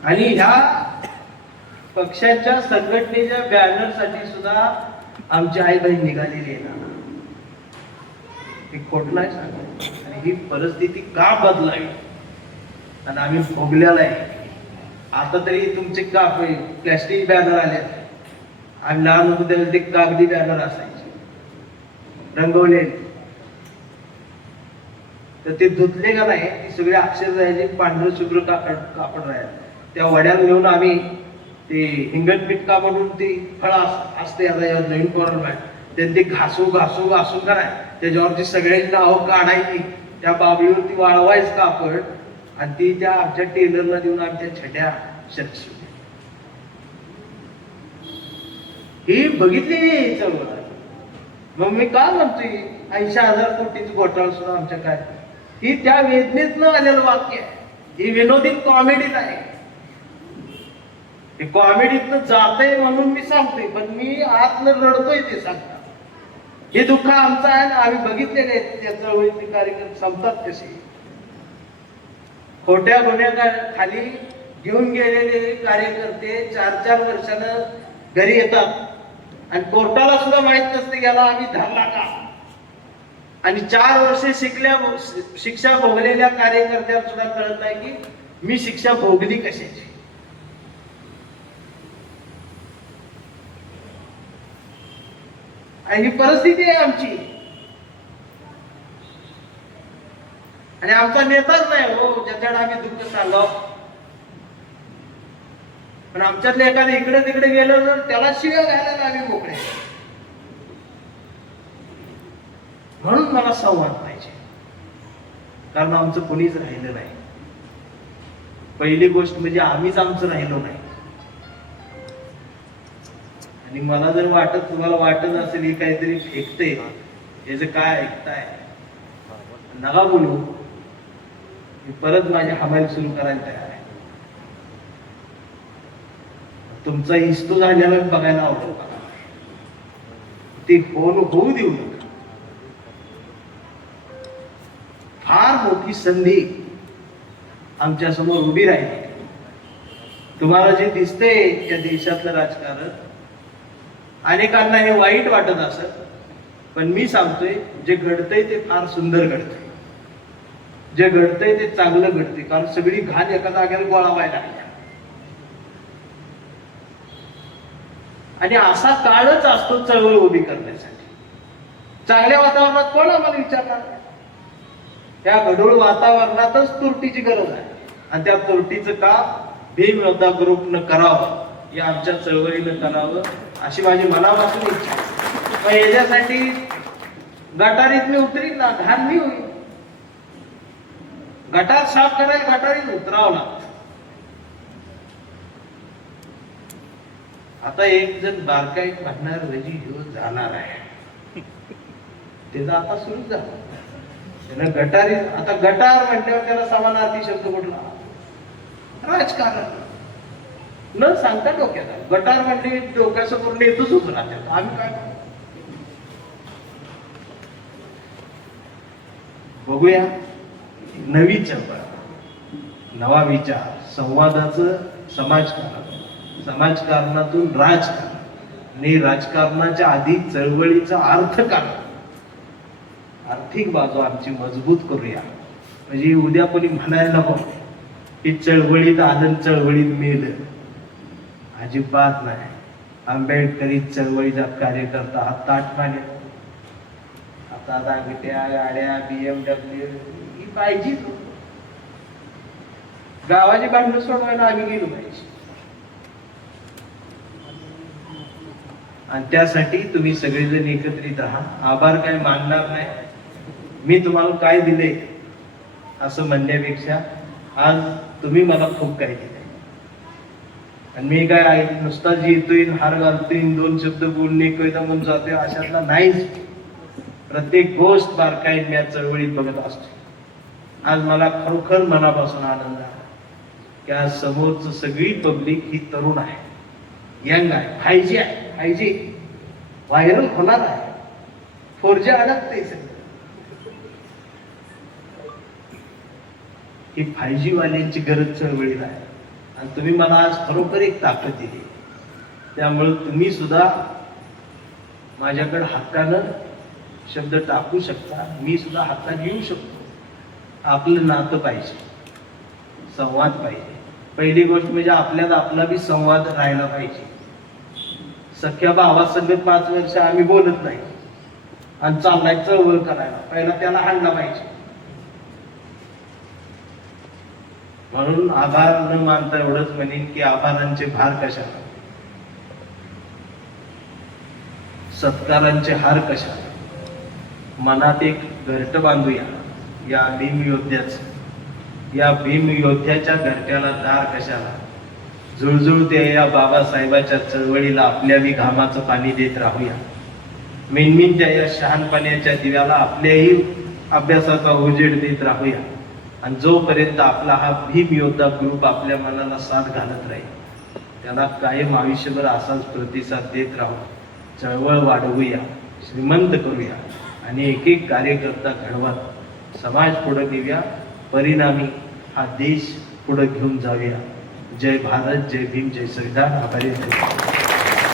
आणि ह्या पक्षाच्या संघटनेच्या बॅनर साठी सुद्धा आमची आई बहीण निघालेली आहे ना, हे खोट नाही सांगत. आणि ही परिस्थिती का बदलावी आणि आम्ही भोगलेला आहे. आता तरी तुमचे का प्लॅस्टिक बॅनर आले, आम्ही लहान होतो त्यावेळेस ते कागदी बॅनर असायचे रंगवले, तर ते धुतले का नाही ती सगळे अक्षर राहायचे, पांढरं शुभ्र कापड राहायचं. त्या वड्यात घेऊन आम्ही ते हिंगण पिटका म्हणून ते फळ असते आता या नवीन फॉर्मॅट, ते घासू घासू घासून कराय त्याच्यावरती सगळ्यांची नावं काढायची, त्या बाबळीवरती वाळवायच कापड आणि ती त्या आमच्या टेलरला देऊन आमच्या छड्या शर्ट शिवल्या. ही बघितलेली चळवळ. मग मी का म्हणतोय 80,000 कोटीचं घोटाळा सुद्धा आमच्या काय, ही त्या वेदनेतनं आलेलं वाक्य आहे. ही विनोदी कॉमेडीत आहे, हे कॉमेडीतनं जातंय म्हणून मी सांगतोय, पण मी आतनं रडतोय ते सांगता. हे दुःख आमचं आहे ना, आम्ही बघितलेले आहेत. त्या चळवळीतले कार्यक्रम संपतात कसे, खोट्या गुन्ह्या खाली घेऊन गेलेले कार्यकर्ते 4-4 वर्षानं घरी येतात आणि कोर्टाला सुद्धा माहित नसते गेला आम्ही धरला का. आणि 4 वर्षे शिक्षा भोगलेल्या कार्यकर्त्याला सुद्धा कळत नाही की मी शिक्षा भोगली कशाची. आणि ही परिस्थिती आहे आमची. आणि आमचा नेताच नाही हो ज्याच्याकडे आम्ही दुःख सांगावं. पण आमच्यातले एखादं इकडे तिकडे गेलं तर त्याला शिव्या घालायला आम्ही मोकळे. म्हणून मला संवाद पाहिजे, कारण आमचं कोणीच राहिलं नाही. पहिली गोष्ट म्हणजे आम्हीच आमचं राहिलो नाही. आणि मला जर वाटत तुम्हाला वाटत असेल ही काहीतरी फेकते, याचं काय ऐकताय नका बोलू. मी परत माझी हमाली सुरू करायला तयार आहे. तुमचा हिस्तू झालेला बघायला आवडेल, ते होऊ देऊ नका. फार मोठी संधी आमच्या समोर उभी राहिली. तुम्हाला जे दिसतंय या देशातलं राजकारण, अनेकांना हे वाईट वाटत असत, पण मी सांगतोय जे घडतंय ते फार सुंदर घडतंय. जे घडतंय ते चांगलं घडतंय, कारण सगळी घाण एका जागेला गोळा व्हायला लागल्या. आणि असा काळच असतो चळवळ उभी करण्यासाठी. चांगल्या वातावरणात कोण आम्हाला विचारणार. त्या गढूळ वातावरणातच तुरटीची गरज आहे. आणि त्या तुरटीचं काम भीम योद्धा ग्रुपनं करावं, या आमच्या चळवळीनं करावं अशी माझी मनापासून इच्छा आहे. मग याच्यासाठी गटारीत मी उतरीन ना, घाण मी होईल. गटार साफ करायला गटारीत उतरावं लागतं. आता एक जण बारकाईत म्हणणार रजी ह्यो जाणार आहे, त्याचं आता सुरू झालं. त्यानं गटारी, आता गटार म्हटल्यावर त्याला समानार्थी शब्द कुठला, राजकारण न सांगता डोक्यात. गटार म्हणजे डोक्यासमोर नेतच होत राहतात. आम्ही काय बघूया, नवी चळवळ, नवा विचार, संवादाचं समाजकारण, समाजकारणातून राजकारण आणि राजकारणाच्या आधी चळवळीचा अर्थकारण, आर्थिक बाजू आमची मजबूत करूया. म्हणजे उद्या कोणी म्हणायला नको की चळवळीत आनंद चळवळीत मेलं. अजिबात नाही. आंबेडकरी चळवळीचा कार्यकर्ता हा ताट माने. आता दागिट्या गाड्या BMW ही पाहिजे. गावाची भांडणं सोडवायला आम्ही गेलो पाहिजे. आणि त्यासाठी तुम्ही सगळेजण एकत्रित राहा. आभार काय मानणार नाही. मी तुम्हाला काय दिले असं म्हणण्यापेक्षा आज तुम्ही मला खूप काही दिले. आणि मी काय नुसता येतोय, हार घालतोय, 2 शब्द बोलणे कविता म्हणून जातोय अशातला नाहीच. प्रत्येक गोष्ट बारकाईत मी चळवळीत बघत असतो. आज मला खरोखर मनापासून आनंद आहे की आज समोरच सगळी पब्लिक ही तरुण आहे, यंग आहे, फायजी आहे. 5G व्हायरल होणार आहे. 4G अडकते सगळं. ही 5G वाल्यांची गरज चळवळीला आहे आणि तुम्ही मला आज खरोखर एक ताकद दिली. त्यामुळे तुम्ही सुद्धा माझ्याकडे हक्कानं शब्द टाकू शकता, मी सुद्धा हक्काने येऊ शकतो. आपलं नातं पाहिजे, संवाद पाहिजे. पहिली गोष्ट म्हणजे आपल्यात आपला बी संवाद राहायला पाहिजे. सख्या भावासंगत 5 वर्ष आम्ही बोलत नाही आणि चाललाय चळवळ करायला, पहिला त्याला हाणला पाहिजे. म्हणून आभार न मानता एवढंच म्हणेन की आभारांचे भार कशाला, सत्कारांचे हार कशाला. मनात एक घरट बांधूया या भीम योद्ध्याचं. या भीम योद्ध्याच्या घरट्याला दार कशाला. जुळजुळते या बाबासाहेबाच्या चळवळीला आपल्या बी घामाचं पाणी देत राहूया. मिनमिनच्या या शहाणपणाच्या दिव्याला आपल्याही अभ्यासाचा उजेड देत राहूया. आणि जोपर्यंत आपला हा भीम योद्धा ग्रुप आपल्या मनाला साथ घालत राहील, त्याला कायम आयुष्यभर असाच प्रतिसाद देत राहू. चळवळ वाढवूया, श्रीमंत करूया आणि एक एक कार्यकर्ता घडवत समाज पुढे घेऊया. परिणामी हा देश पुढे घेऊन जाऊया. जय भारत, जय भीम, जय संविधान. आभारी.